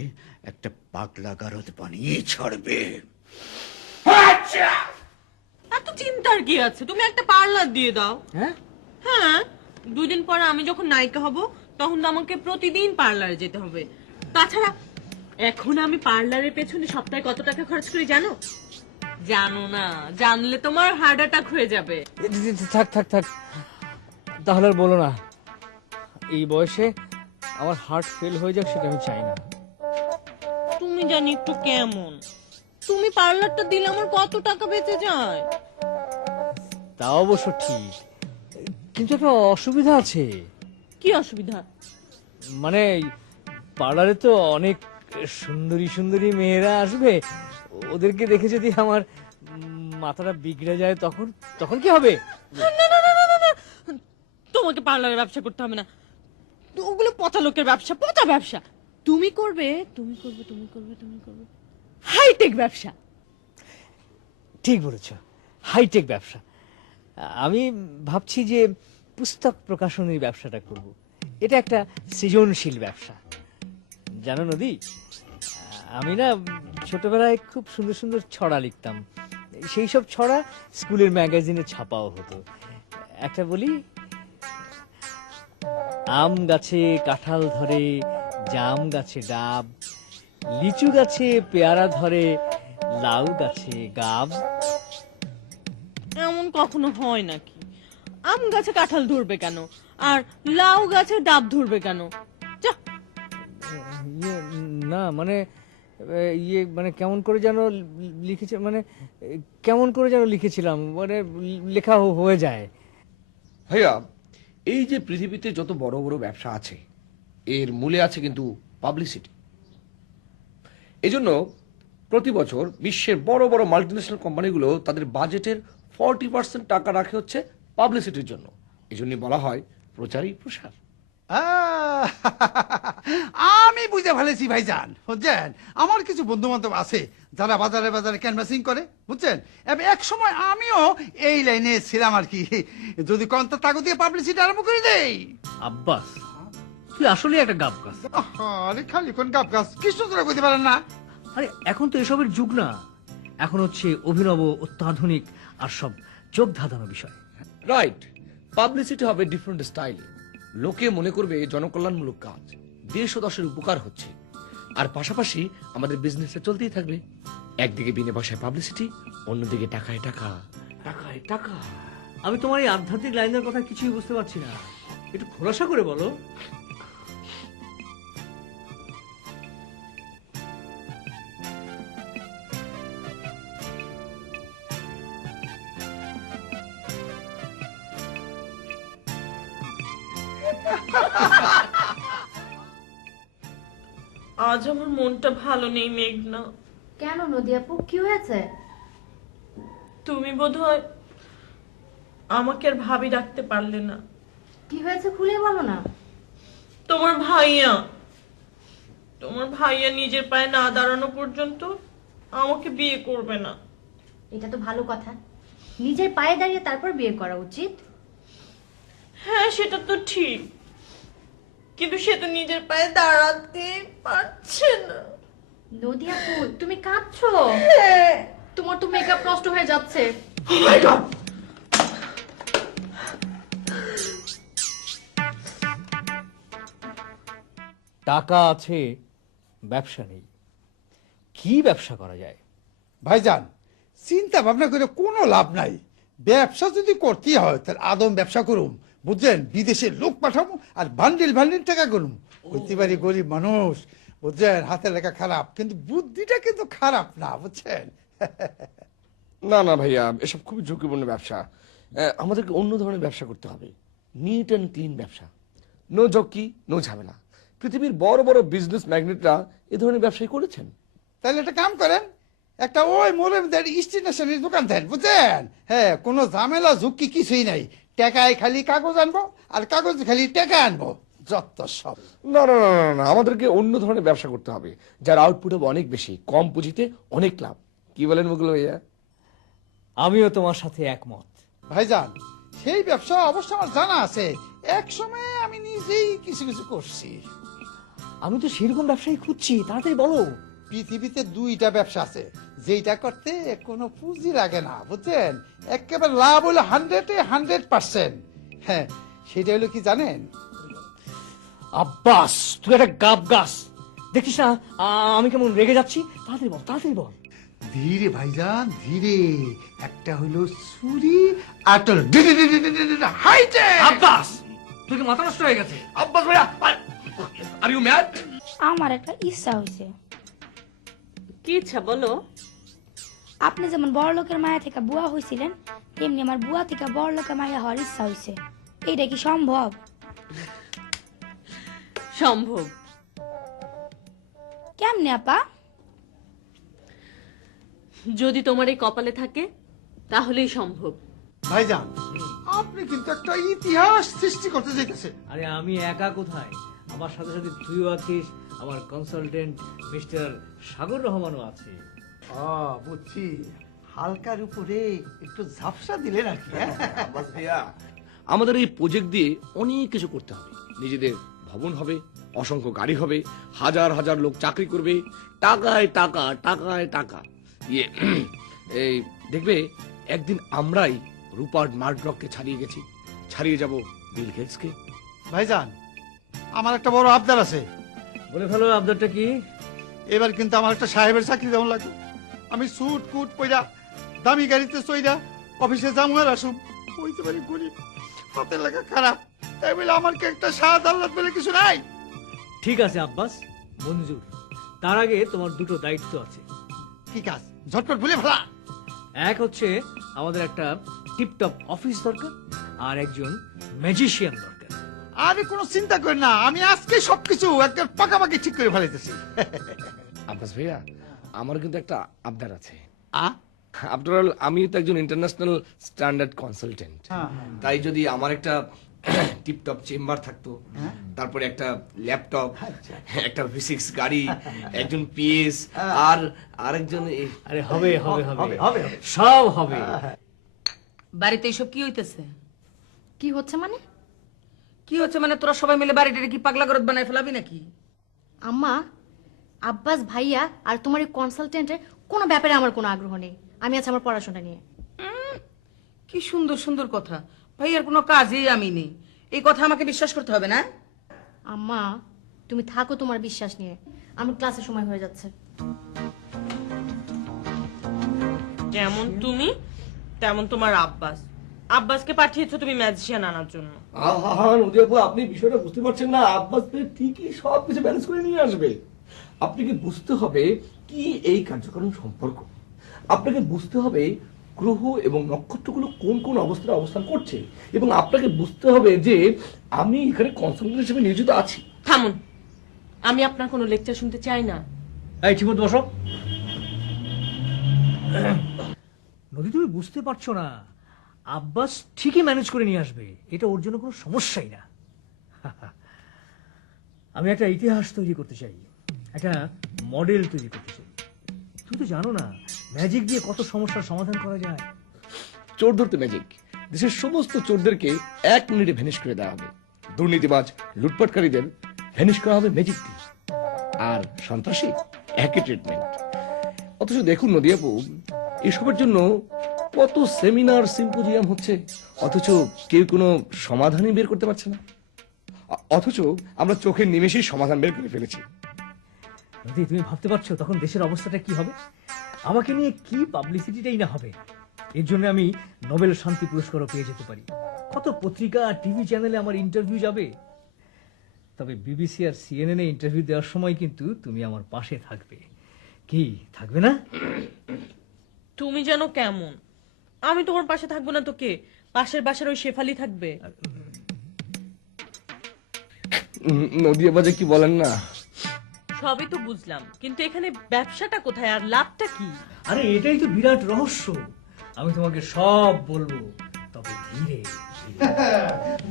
একটা পাগলা গারদ বানিয়ে ছাড়বে। এত চিন্তার কি আছে, তুমি একটা পার্লার দিয়ে দাও। হ্যাঁ হ্যাঁ, 2 দিন পরে আমি যখন নায়িকা হব তখন তো আমাকে প্রতিদিন পার্লারে যেতে হবে। তাছাড়া এখন আমি পার্লারের পেছনে সপ্তাহে কত টাকা খরচ করি জানো? জানো না, জানলে তোমার হার্ট অ্যাটাক হয়ে যাবে। থাক থাক থাক, তাহলে আর বলো না। এই বয়সে আমার হার্ট ফেল হয়ে যাক সেটা আমি চাই না। তুমি জানি একটু কেমন, তুমি পার্লারটা দিলে আমার কত টাকা বেঁচে যায়। তা অবশ্য ঠিক, কিন্তু একটা অসুবিধা আছে। কি অসুবিধা? মানে পার্লারে তো অনেক সুন্দরী সুন্দরী মেয়েরা আসবে, ওদেরকে দেখে যদি আমার মাথাটা বিগড়ে যায় তখন তখন কি হবে? না না না না না, তোমাকে পার্লারের ব্যবসা করতে হবে না। ওগুলো পচা লোকের ব্যবসা, পচা ব্যবসা। তুমি করবে, তুমি করবে, তুমি করবে, তুমি করবে হাইটেক ব্যবসা। ঠিক বলেছ, হাইটেক ব্যবসা। আমি ভাবছি যে পুস্তক প্রকাশনীর ব্যবসাটা করব। এটা একটা সৃজনশীল ব্যবসা। জানো নদী, আমি না ছোটবেলায় খুব সুন্দর সুন্দর ছড়া লিখতাম। সেই সব ছড়া স্কুলের ম্যাগাজিনে ছাপাও হতো। একটা বলি, আম গাছে কাঁঠাল ধরে, জাম গাছে ডাব, লিচু গাছে পেয়ারা ধরে, লাউ গাছে গাব। এমন কখনো হয় নাকি? আম গাছে কাঁঠাল ধরবে কেন, আর লাউ গাছে ডাব ধরবে কেন? যা। না মানে মানে কেমন করে যেন লিখেছে, মানে কেমন করে যেন লিখেছিলাম, মানে লেখা হয়ে যায়। ভাইয়া, এই যে পৃথিবীতে যত বড় বড় ব্যবসা আছে এর মূলে আছে কিন্তু পাবলিসিটি। এজন্য প্রতি বছর বিশ্বের বড় বড় মাল্টিন্যাশনাল কোম্পানিগুলো তাদের বাজেটের 40% টাকা রাখে হচ্ছে পাবলিসিটির জন্য। এজন্য বলা হয় প্রচারই প্রসার। আমি বুঝে ফেলেছি ভাইজান, বুঝছেন? আমার কিছু বন্ধু বান্ধব আছে যারা বাজারে বাজারে ক্যানভাসিং করে, বুঝছেন? এক সময় আমিও এই লাইনে ছিলাম আর কি। যদি কন্ত তাগো দিয়ে পাবলিসিটি আরম্ভ করে দেই। আব্বাস, তুই আসলে একটা গাব গাছ। আরে খালি কোন গাব গাছ, কৃষ্ণ তোরা কইতে পারেন না? আরে এখন তো এসবের যুগ না, এখন হচ্ছে অভিনব, অত্যাধুনিক আর সব চোখ ধাঁধানো বিষয়। রাইট, পাবলিসিটি হবে ডিফারেন্ট স্টাইলে। লোকে মনে করবে জনকল্যাণমূলক কাজ, দেশ ও দশের উপকার হচ্ছে, আর পাশাপাশি আমাদের বিজনেসটা চলতেই থাকবে। একদিকে বিনা পয়সায় পাবলিসিটি, অন্যদিকে টাকায় টাকা, টাকায় টাকা। আমি তোমার এই আধ্যাত্মিক লাইনের কথা কিছুই বুঝতে পারছি না, একটু খোলাসা করে বলো। আজ আমার মনটা ভালো নেই মেঘনা। কেন নদী আপু, কি হয়েছে? তুমি বোধহয় আমাকে আর ভাবি ডাকতে পারলে না। কি হয়েছে খুলে বলো না। তোমার ভাইয়া নিজের পায়ে না দাঁড়ানো পর্যন্ত আমাকে বিয়ে করবে না। এটা তো ভালো কথা, নিজের পায়ে দাঁড়িয়ে তারপর বিয়ে করা উচিত। হ্যাঁ, সেটা তো ঠিক, কিন্তু সে তো নিজের পায়ে দাঁড়াতে পারছে না। নদী আপু, তুমি কাঁদছো? তোমার তো মেকআপ নষ্ট হয়ে যাচ্ছে। টাকা আছে, ব্যবসা নেই, কি ব্যবসা করা যায়? ভাইজান, চিন্তা ভাবনা করে কোনো লাভ নাই। ব্যবসা যদি করতে হয় তাহলে আদম ব্যবসা করুম, বুঝছেন? বিদেশে লোক পাঠাবো আর বান্ডিল বান্ডিল টাকা করুম। হইতে পারি গরিব মানুষ, বুঝছেন? হাতের লেখা খারাপ, কিন্তু বুদ্ধিটা কিন্তু খারাপ না, বুঝছেন? না না ভাইয়া, এসব খুবই ঝুঁকিপূর্ণ ব্যবসা। আমাদেরকে অন্য ধরনের ব্যবসা করতে হবে, নিট অ্যান্ড ক্লিন ব্যবসা। নো ঝক্কি, নো ঝামেলা। পৃথিবীর বড় বড় বিজনেস ম্যাগনেটরা এ ধরনের ব্যবসায় করেছেন। তাহলে একটা কাম করেন, একটা ওই মোড়ের স্টেশনের দোকান দেন, বুঝছেন? হ্যাঁ, কোনো ঝামেলা ঝুঁকি কিছুই নাই। টাকায় খালি কাগজ আনবো আর কাগজ খালি টাকা আনবো, যত সব। না না না না, আমাদেরকে অন্য ধরনের ব্যবসা করতে হবে, যার আউটপুট হবে অনেক বেশি, কম পুঁজিতে অনেক লাভ। কি বলেন মুকুল ভাইয়া? আমিও তোমার সাথে একমত। ভাইজান সেই ব্যবসা অবশ্য আমার জানা আছে, এক সময় আমি নিজেই কিছু কিছু করছি। আমি তো সেরকম ব্যবসায়ী খুঁজছি, তাড়াতাড়ি বলো। পৃথিবীতে দুইটা ব্যবসা আছে যেটা করতে কোনো পুঁজি লাগে না, বুঝছেন? একেবারে লাভ হলো 100%। হ্যাঁ, সেটা হলো কি জানেন? আব্বাস তুই একটা গাব গাছ, দেখিস না আমি কেমন রেগে যাচ্ছি? তাড়াতাড়ি বল, তাড়াতাড়ি বল। ধীরে ভাইজান ধীরে। একটা হইলো চুরি, আটল হাইটে। আব্বাস তুই কি মাথা নষ্ট হয়ে গেছে? আব্বাস ভাইয়া, আর ইউ ম্যাড? আমার একটা ইচ্ছা হয়েছে। কি ইচ্ছা বলো? আপনি যেমন বড় লোকের মায়া থেকে বুয়া হয়েছিলেন, তেমনি আমার বুয়া থেকে বড় লোকের মায়া হওয়ার ইচ্ছা হয়েছে। এইটা কি সম্ভব? সম্ভব। কেমনে আপা? যদি তোমার এই কপালে থাকে তাহলেই সম্ভব। ভাইজান আপনি কিন্তু একটা ইতিহাস সৃষ্টি করতে চাইতেছেন। আরে আমি একা কোথায়, আমার সাথে সাথে তুইও আছিস, আমার কনসালটেন্ট মিস্টার সাগর রহমানও আছে। বুঝছি, হালকার উপরে একটু ঝাপসা দিলেন আর কি। আব্বাস ভাইয়া, আমাদের এই প্রজেক্ট দিয়ে অনেক কিছু করতে হবে। নিজেদের ভবন হবে, অসংখ্য গাড়ি হবে, হাজার হাজার লোক চাকরি করবে, টাকায় টাকা টাকায় টাকা। এই দেখবে একদিন আমরাই রুপার্ট মার্ডরককে ছাড়িয়ে গেছি, ছাড়িয়ে যাব বিল গেটসকে। ভাইজান আমার একটা বড় আবদার আছে। বলে ফেলো আবদারটা কি? এবার কিন্তু আমার একটা সাহেবের চাকরি দেওয়া লাগবে। আমি স্যুট কুট পইরা দামি গাড়িতে চইরা অফিসে যাবো আর আসুম। হইতে পারি গরিব, হাতের লাগা খারাপ, তাই বলে আমার কি একটা সাদ আল্লাহ বলে কিছু নাই? ঠিক আছে আব্বাস, মঞ্জুর। তার আগে তোমার দুটো দায়িত্ব আছে। ঠিক আছে, ঝটপট বলে ফেলা। এক হচ্ছে আমাদের একটা টিপটপ অফিস দরকার, আর একজন ম্যাজিশিয়ান দরকার। আরে কোনো চিন্তা করেন না, আমি আজকে সবকিছু একটা পাকাপাকি ঠিক করে ফেলাইতেছি। আব্বাস ভাইয়া, আমার কিন্তু একটা আবদার আছে। আ আফটার অল আমি তো একজন ইন্টারন্যাশনাল স্ট্যান্ডার্ড কনসালটেন্ট, তাই যদি আমার একটা টিপটপ চেম্বার থাকতো, তারপরে একটা ল্যাপটপ, একটা V6 গাড়ি, একজন পিএস, আর আরেকজন আরে হবে হবে হবে হবে, সব হবে। বাড়িতে এইসব কি হইতেছে? কি হচ্ছে মানে? কি হচ্ছে মানে তোরা সবাই মিলে বাড়িটা কি পাগলা করে বানাই ফেলাবি নাকি? আম্মা, আব্বাস ভাইয়া আর তোমার এই কনসালটেন্টের কোনো ব্যাপারে আমার কোনো আগ্রহ নেই। আমি আছি আমার পড়াশোনা নিয়ে। কি সুন্দর সুন্দর কথা। ভাইয়ার কোনো কাজেই আমি নেই, এই কথা আমাকে বিশ্বাস করতে হবে না? আম্মা তুমি থাকো তোমার বিশ্বাস নিয়ে, আমার ক্লাসের সময় হয়ে যাচ্ছে। যেমন তুমি তেমন তোমার আব্বাস। আব্বাসকে পাঠিয়েছো তুমি ম্যাজিশিয়ান আনার জন্য। আপনি বিষয়টা বুঝতে পারছেন না। আব্বাস ঠিকই সব কিছু ব্যালেন্স করে নিয়ে আসবে। আপনাকে বুঝতে হবে কি এই কার্যক্রম সম্পর্ক, আপনাকে বুঝতে হবে গ্রহ এবং নক্ষত্রগুলো কোন কোন অবস্থায় অবস্থান করছে, এবং আপনাকে বুঝতে হবে যে আমি এখানে কনসালটেন্ট হিসেবে নিয়োজিত আছি। থামুন, আমি আপনার কোনো লেকচার শুনতে চাই না। এই ঠিকমতো বসো। নদী তুমি বুঝতে পারছো না, আব্বাস ঠিকই ম্যানেজ করে নিয়ে আসবে, এটা ওর জন্য কোনো সমস্যাই না। আমি একটা ইতিহাস তৈরি করতে চাই, একটা মডেল তৈরি করতে চাই। তুমি তো জানো না ম্যাজিক দিয়ে কত সমস্যার সমাধান করা যায়। চোর ধরতে ম্যাজিক, দেশের সমস্ত চোরদেরকে 1 মিনিটে ভ্যানিশ করে দেওয়া হবে। দুর্নীতিবাজ লুটপাটকারীদের ভ্যানিশ করা হবে ম্যাজিক দিয়ে, আর সন্ত্রাসী একই ট্রিটমেন্ট। অথচ দেখুন নদী আপু, এসবের জন্য কত সেমিনার সিম্পোজিয়াম হচ্ছে, অথচ কেউ কোনো সমাধানই বের করতে পারছে না। অথচ আমরা চোখের নিমেষেই সমাধান বের করে ফেলেছি। নদী তুমি ভাবতে পারছো তখন দেশের অবস্থাটা কি হবে? আমাকে নিয়ে কি পাবলিসিটিটাই না হবে। এর জন্য আমি নোবেল শান্তি পুরস্কারও পেয়ে যেতে পারি। কত পত্রিকা টিভি চ্যানেলে আমার ইন্টারভিউ যাবে। তবে বিবিসি আর CNN এ ইন্টারভিউ দেওয়ার সময় কিন্তু তুমি আমার পাশে থাকবে। কি থাকবে না? তুমি যেন কেমন, আমি তোমার পাশে থাকবো না তো কে? পাশের বাসার ওই শেফালি থাকবে। নদী বাজে কি বলেন না? সবই তো বুঝলাম, কিন্তু এখানে ব্যবসাটা কোথায় আর লাভটা কি? আরে এটাই তো বিরাট রহস্য। আমি তোমাকে সব বলবো, তবে ধীরে ধীরে।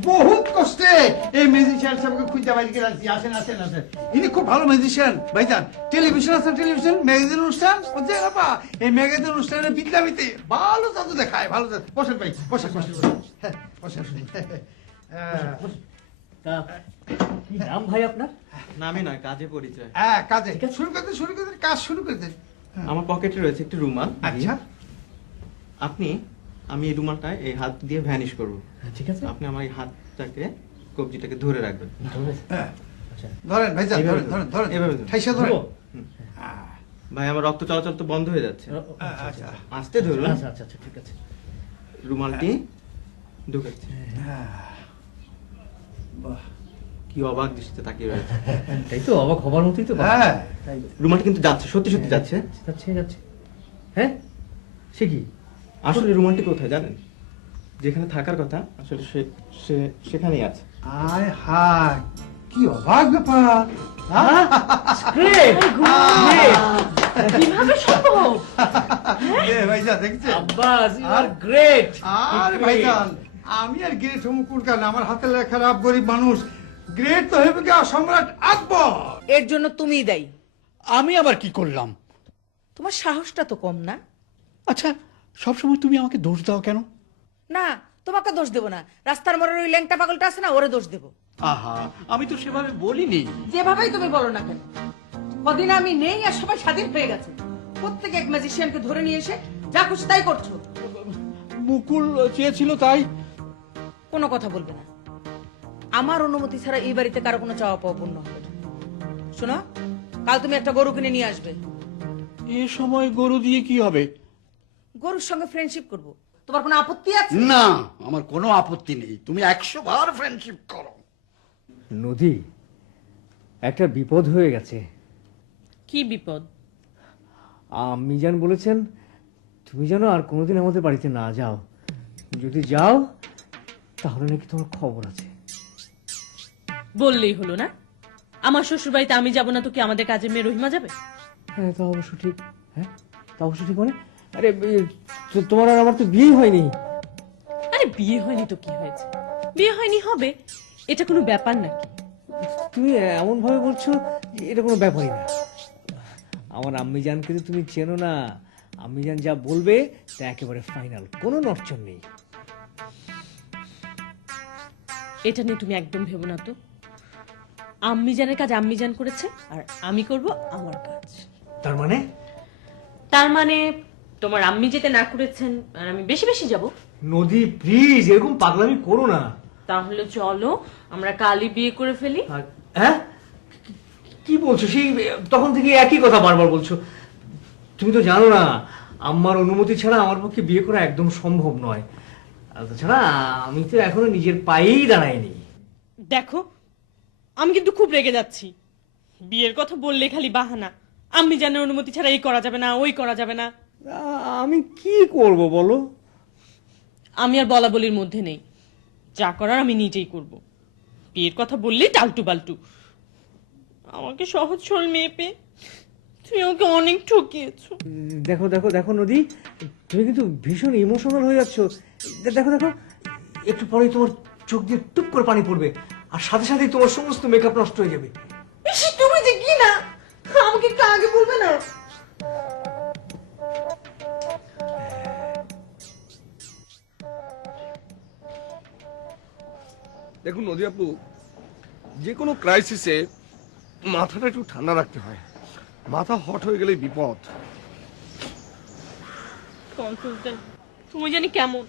বহুত কষ্টে এই মিউজিশিয়ান সাহেবকে খুঁজতে বাইরে রাখছি। আসেন আসেন আসেন, ইনি খুব ভালো মিউজিশিয়ান ভাইজান। টেলিভিশন আছে, টেলিভিশন ম্যাগাজিন অনুষ্ঠান বুঝছেন আপা, এই ম্যাগাজিন অনুষ্ঠানে বিদ্যামিতে ভালো জাদু দেখায়, ভালো জাদু। বসেন ভাই, বসেন বসেন হ্যাঁ, বসেন। কি নাম ভাই আপনার? নামই নয়, কাজে পরিচয়। হ্যাঁ, কাজে শুরু করতে কাজ শুরু করে দেন। আমার পকেটে রয়েছে একটি রুমাল। আচ্ছা, আমি এই রুমালটা এই হাত দিয়ে ভ্যানিশ করব। ঠিক আছে, আপনি আমার এই হাতটাকে, কবজিটাকে ধরে রাখবেন। হ্যাঁ ধরেন ভাইজান, ধরেন ধরেন ধরেন, এভাবে ধরুন। ঠাইসা ধরেন। ভাই আমার রক্ত চলাচল তো বন্ধ হয়ে যাচ্ছে। আচ্ছা আস্তে ধরুন। আচ্ছা আচ্ছা আচ্ছা, ঠিক আছে। রুমালটি ঢুকাচ্ছি। বাহ, কি অবাক দৃষ্টিতে তাকিয়ে রয়েছে। তাই তো, অবাক হবার মতোই তো। হ্যাঁ, রুমালটি কিন্তু যাচ্ছে, সত্যি সত্যি যাচ্ছে। যাচ্ছে যাচ্ছে। হ্যাঁ, সে কি? আসলে রুমালটি কোথায় জানেন? যেখানে থাকার কথা আসলে সেখানেই আছে। আয় হায়, কি অবাক ব্যাপার। হ্যাঁ? কিভাবে সম্ভব? এ ভাইজান দেখছেন? Abbas, you are great. আরে ভাইজান, আমি আর গ্রেট হম কোন কারণে? আমার হাতে লেখা রাব গরিব মানুষ। গ্রেট তো হইবে কি সম্রাট আকবর। এর জন্য তুমিই দায়ী। আমি আবার কি করলাম? তোমার সাহসটা তো কম না। আচ্ছা, সবসময় তুমি আমাকে দোষ দাও কেন? না, তোমাকে দোষ দেবো না, রাস্তার মোড়ের ওই ল্যাংটা পাগলটা আছে না, ওরে দোষ দেবো। আহা, আমি তো সেভাবে বলিনি। যেভাবেই তুমি বলো না কেন, কদিন আমি নেই আর সবাই স্বাধীন হয়ে গেছে। প্রত্যেক এক ম্যাজিশিয়ানকে ধরে নিয়ে এসে যা খুশি তাই করছো। মুকুল চেয়েছিল তাই। কোনো কথা বলবে না। আমার অনুমতি ছাড়া এই বাড়িতে কারো কোনো চাওয়া পাওয়া পূর্ণ হবে না। শোনো, কাল তুমি একটা গরু কিনে নিয়ে আসবে। এ সময় গরু দিয়ে কি হবে? গরুর সঙ্গে ফ্রেন্ডশিপ করব। তোমার কোনো আপত্তি আছে? না, আমার কোনো আপত্তি নেই। তুমি 100 বার ফ্রেন্ডশিপ করো। নদী, একটা বিপদ হয়ে গেছে। কি বিপদ? মিজান বলেছেন তুমি যেন আর কোনোদিন আমাদের বাড়িতে না যাও। যদি যাও তাহলে নাকি তোমার খবর আছে। বললেই হলো না? আমার শ্বশুর বাড়িতে আমি যাব না তো কি আমাদের কাজের মেয়ে রহিমা যাবে? হ্যাঁ, তা অবশ্য ঠিক। হ্যাঁ, তা অবশ্য ঠিক। মানে আরে, তোমার আর আমার তো বিয়ে হয়নি। আরে বিয়ে হয়নি তো কি হয়েছে? বিয়ে হয়নি, হবে। এটা কোনো ব্যাপার নাকি? তুমি এমন ভাবে বলছো এটা কোনো ব্যাপারই না। আমার আম্মিজানকে তো তুমি চেনো না। আম্মিজান যা বলবে তা একেবারে ফাইনাল, কোনো নড়চড় নেই। এটা নিয়ে তুমি একদম ভেবো না তো। আম্মিজানের কাজ আম্মিজান করেছে আর আমি করব আমার কাজ। তার মানে? তার মানে তোমার আম্মি যেতে না করেছেন আর আমি বেশি বেশি যাব। নদী প্লিজ, এরকম পাগলামি করো না। তাহলে চলো আমরা কালই বিয়ে করে ফেলি। হ্যাঁ, কি বলছো? সেই তখন থেকে একই কথা বারবার বলছো। তুমি তো জানো না, আম্মার অনুমতি ছাড়া আমার পক্ষে বিয়ে করা একদম সম্ভব নয়। আর তাছাড়া আমি তো এখনো নিজের পায়েই দাঁড়াইনি। দেখো, আমি কিন্তু খুব রেগে যাচ্ছি। বিয়ের কথা বললে খালি বাহানা। আম্মি জানের অনুমতি ছাড়া এই করা যাবে না, ওই করা যাবে না। আমি কি করব বলো? আমি আর বলা বলির মধ্যে নেই। যা করার আমি নিজেই করব। বিয়ের কথা বললেই টালটু বাল্টু। আমাকে সহজ সরল মেয়ে পেয়ে তুমি আমাকে অনেক ঠকিয়েছো। দেখো দেখো দেখো নদী, তুমি কিন্তু ভীষণ ইমোশনাল হয়ে যাচ্ছ। দেখো দেখো, একটু পরেই তোমার চোখ দিয়ে টুপ করে পানি পড়বে আর সাথে সাথেই তোমার সমস্ত মেকআপ নষ্ট হয়ে যাবে। তুমি যে কি না, আমাকে একটু আগে বলবে না? দেখুন নদী আপু, যে কোনো ক্রাইসিসে মাথাটা একটু ঠান্ডা রাখতে হয়। মাথা হট হয়ে গেলে বিপদ। তুমি জানি কেমন,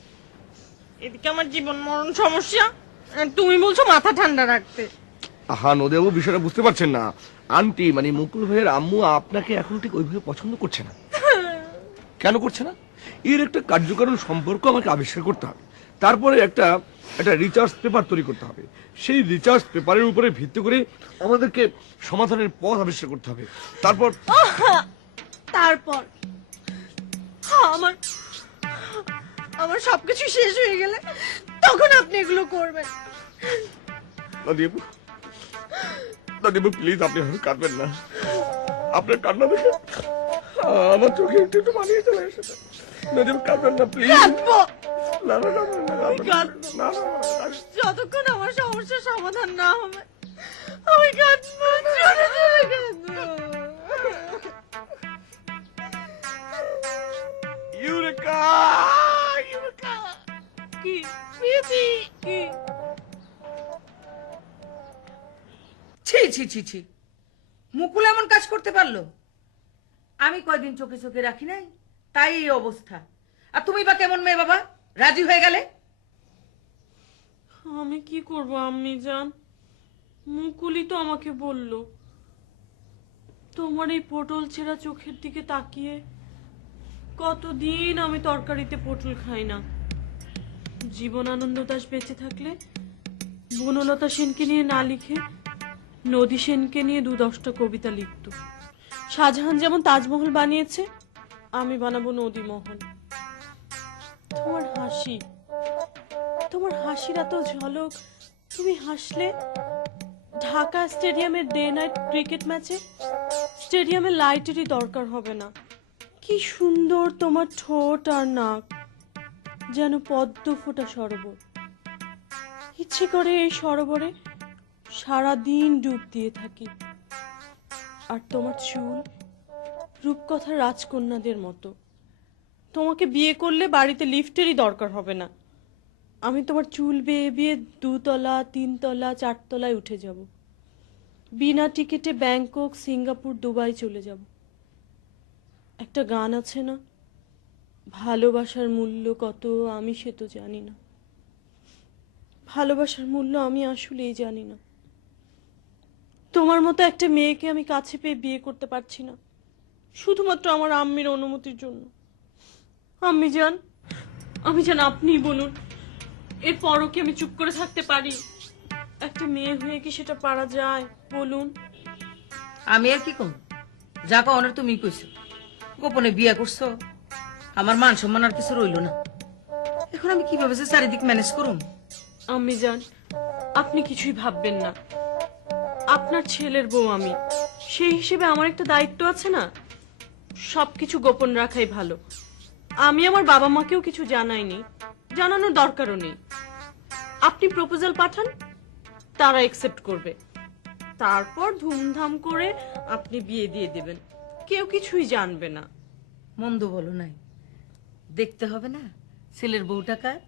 এদিকে আমার জীবন মরণ সমস্যা আর তুমি বলছো মাথা ঠান্ডা রাখতে। আহা নদী আপু, বিষয়টা বুঝতে পারছেন না। আন্টি মানে মুকুল ভাইয়ের আম্মু আপনাকে এখন ঠিক ওইভাবে পছন্দ করছে না। কেন করছে না? এর একটা কার্যকারণ সম্পর্ক আমাকে আবিষ্কার করতে হবে। তারপরে একটা রিচার্জ পেপার তৈরি করতে হবে। সেই রিচার্জ পেপারের উপরে ভিত্তি করে আমাদেরকে সমাধানের পথ আবিষ্কার করতে হবে। তারপর আমার সবকিছু শেষ হয়ে গেলে তখন আপনি এগুলো করবেন। নদীপু প্লিজ, আপনি এভাবে কাঁদবেন না। আপনার কান্না দেখে আমার চোখে একটু মানিয়ে চলে এসেছে। নদীপু কাঁদবেন না প্লিজ। আমি কাঁদবো না। যতক্ষণ আমার সমস্যার সমাধান না হবে আমি কাঁদবো, জোরে জোরে কাঁদবো। ইউরেকা! ইউরেকা! কি বেবি কি? ছি ছি ছি ছি, মুকুল এমন কাজ করতে পারলো? আমি কয়দিন চোখে চোখে রাখি নাই, তাই এই অবস্থা। আর তুমি বা কেমন মেয়ে বাবা, রাজি হয়ে গেলে? আমি কি করব আম্মি জান, মুকুলই তো আমাকে বলল। তোমার এই পটল ছেঁড়া চোখের দিকে তাকিয়ে কতদিন আমি তরকারিতে পটল খাই না। জীবনানন্দ দাশ বেঁচে থাকলে বনলতা সেনকে নিয়ে না লিখে নদী সেনকে নিয়ে 2-10টা কবিতা লিখত। শাহজাহান যেমন তাজমহল বানিয়েছে, আমি বানাবো নদীমহল। তোমার হাসি, তোমার হাসির এত ঝলক, তুমি হাসলে ঢাকা স্টেডিয়ামের ডে নাইট ক্রিকেট ম্যাচে স্টেডিয়ামে লাইটেরই দরকার হবে না। কি সুন্দর তোমার ঠোঁট আর নাক, যেন পদ্ম ফোটা সরোবর। ইচ্ছে করে এই সরোবরে সারাদিন ডুব দিয়ে থাকি। আর তোমার চুল রূপকথার রাজকন্যাদের মতো। তোমাকে বিয়ে করলে বাড়িতে লিফটেরই দরকার হবে না। আমি তোমার চুল বেয়ে বেয়ে 2 তলা 3 তলা 4 তলায় উঠে যাব। বিনা টিকিটে ব্যাংকক, সিঙ্গাপুর, দুবাই চলে যাব। একটা গান আছে না, ভালোবাসার মূল্য কত আমি সে তো জানি না। ভালোবাসার মূল্য আমি আসলেই জানি না। তোমার মতো একটা মেয়েকে আমি কাছে পেয়ে বিয়ে করতে পারছি না, শুধুমাত্র আমার আম্মির অনুমতির জন্য। আম্মি জান, আমি জান আপনিই বলুন, এরপরও কি আমি চুপ করে থাকতে পারি? একটা মেয়ে হয়ে কি সেটা পারা যায় বলুন? আমি আর কি কম, যা কনের তুমি কইছো। গোপনে বিয়ে করছো, আমার মান সম্মান আর কিছু রইল না। এখন আমি কিভাবে যে চারিদিক ম্যানেজ করুন? আম্মি জান, আপনি কিছুই ভাববেন না। আপনার ছেলের বউ আমি, সেই হিসেবে আমার একটা দায়িত্ব আছে না। সবকিছু গোপন রাখাই ভালো। আমি আমার বাবা মাকেও কিছু জানাইনি, জানানোর দরকারও নেই। আপনি প্রপোজাল পাঠান, তারা অ্যাকসেপ্ট করবে। তারপর ধুমধাম করে আপনি বিয়ে দিয়ে দেবেন, কেউ কিছুই জানবে না। মন্দ বলো নাই, দেখতে হবে না ছেলের বউটা কার।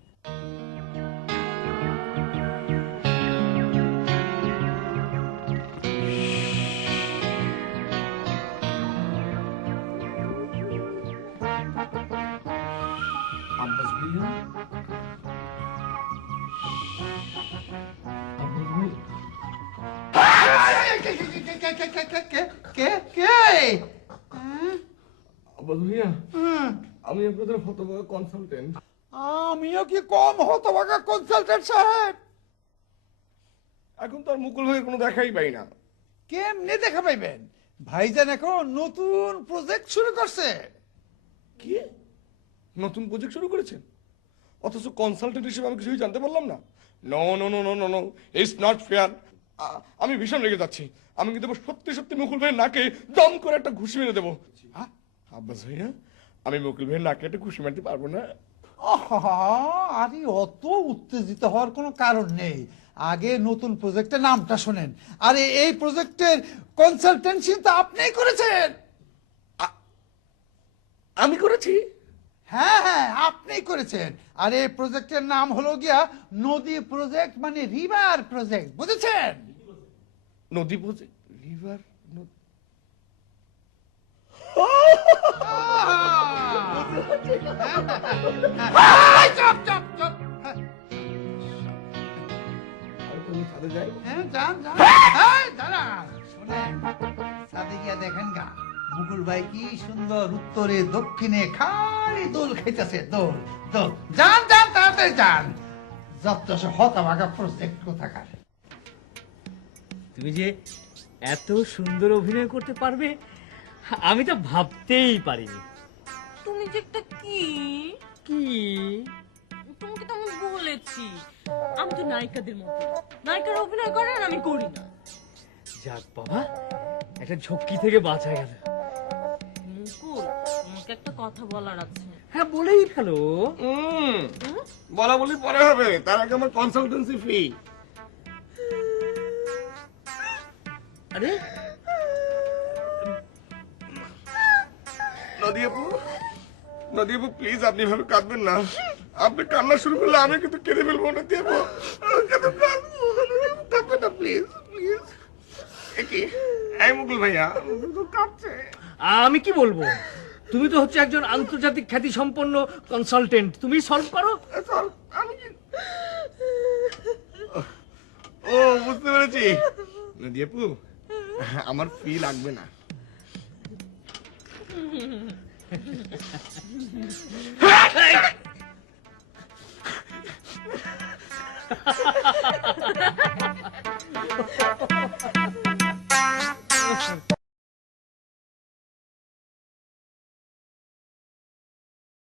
আমি আপনাদের হতভাগা কনসালটেন্ট। আমিও কি কম হতভাগা কনসালটেন্ট সাহেব? এখন তো আর মুকুল হয়ে কোনো দেখাই পাই না। কেমনে দেখা পাইবেন? ভাইজান এখন নতুন প্রজেক্ট শুরু করছে। কি নতুন প্রজেক্ট শুরু করেছেন, অথচ কনসালটেন্ট হিসেবে আমি কিছুই জানতে পারলাম না? No no no no no no, it's not fair. আমি ভীষণ রেগে যাচ্ছি। আমি কিন্তু সত্যি সত্যি মুকুল ভাইয়ের নাকে দম করে একটা ঘুষি মেরে দেবো। আব্বাস ভাইয়া, আমি মুকুল ভাইয়ের নাকে একটা ঘুষি মারতে পারবো না? আরে অত উত্তেজিত হওয়ার কোনো কারণ নেই। আগে নতুন প্রজেক্টের নামটা শোনেন। আরে এই প্রজেক্টের কনসালটেন্সি তো আপনিই করেছেন। আমি করেছি? হ্যাঁ হ্যাঁ, আপনিই করেছেন। আর এই প্রজেক্টের নাম হলো গিয়া নদী প্রজেক্ট, মানে রিভার প্রজেক্ট, বুঝেছেন? নদী project, river. Chop chop chop. ছাদে যাই? হ্যাঁ যান যান। দাঁড়ান, শোনেন, ছাদে গিয়া দেখেন গা মুকুল ভাই কি সুন্দর উত্তরে দক্ষিণে খালি দোল খাইতেছে। দোল দোল। যান যান, তাড়াতাড়ি যান। যত হতভাগা প্রজেক্ট কোথাকার। তুমি যে এত সুন্দর অভিনয় করতে পারবে আমি তো ভাবতেই পারিনি। তুমি যে একটা কি কি তোমাকে তো আমি বলেছি, আমি তো নায়িকাদের মতো, নায়িকার অভিনয় করে আর আমি করি না। যাক বাবা, একটা ঝক্কি থেকে বাঁচা গেল। মুকুল, তোমাকে একটা কথা বলার আছে। হ্যাঁ বলেই ফেলো। বলা বলি পরে হবে, তার আগে আমার কনসালটেন্সি ফি। আরে নদী আপু প্লিজ, আপনি ভাবে কাঁদবেন না। আপনি কান্না শুরু করলে আমি কিন্তু কেঁদে ফেলবো। নদী আপু কাঁদবেন না প্লিজ প্লিজ। কি এই মুকুল ভাইয়া কাঁদছে। আমি কি বলবো, তুমি তো হচ্ছে একজন আন্তর্জাতিক খ্যাতি সম্পন্ন কনসালটেন্ট, তুমি সলভ করো। আমি কি ও বুঝতে পেরেছি। নদী আপু আমার ফি লাগবে না।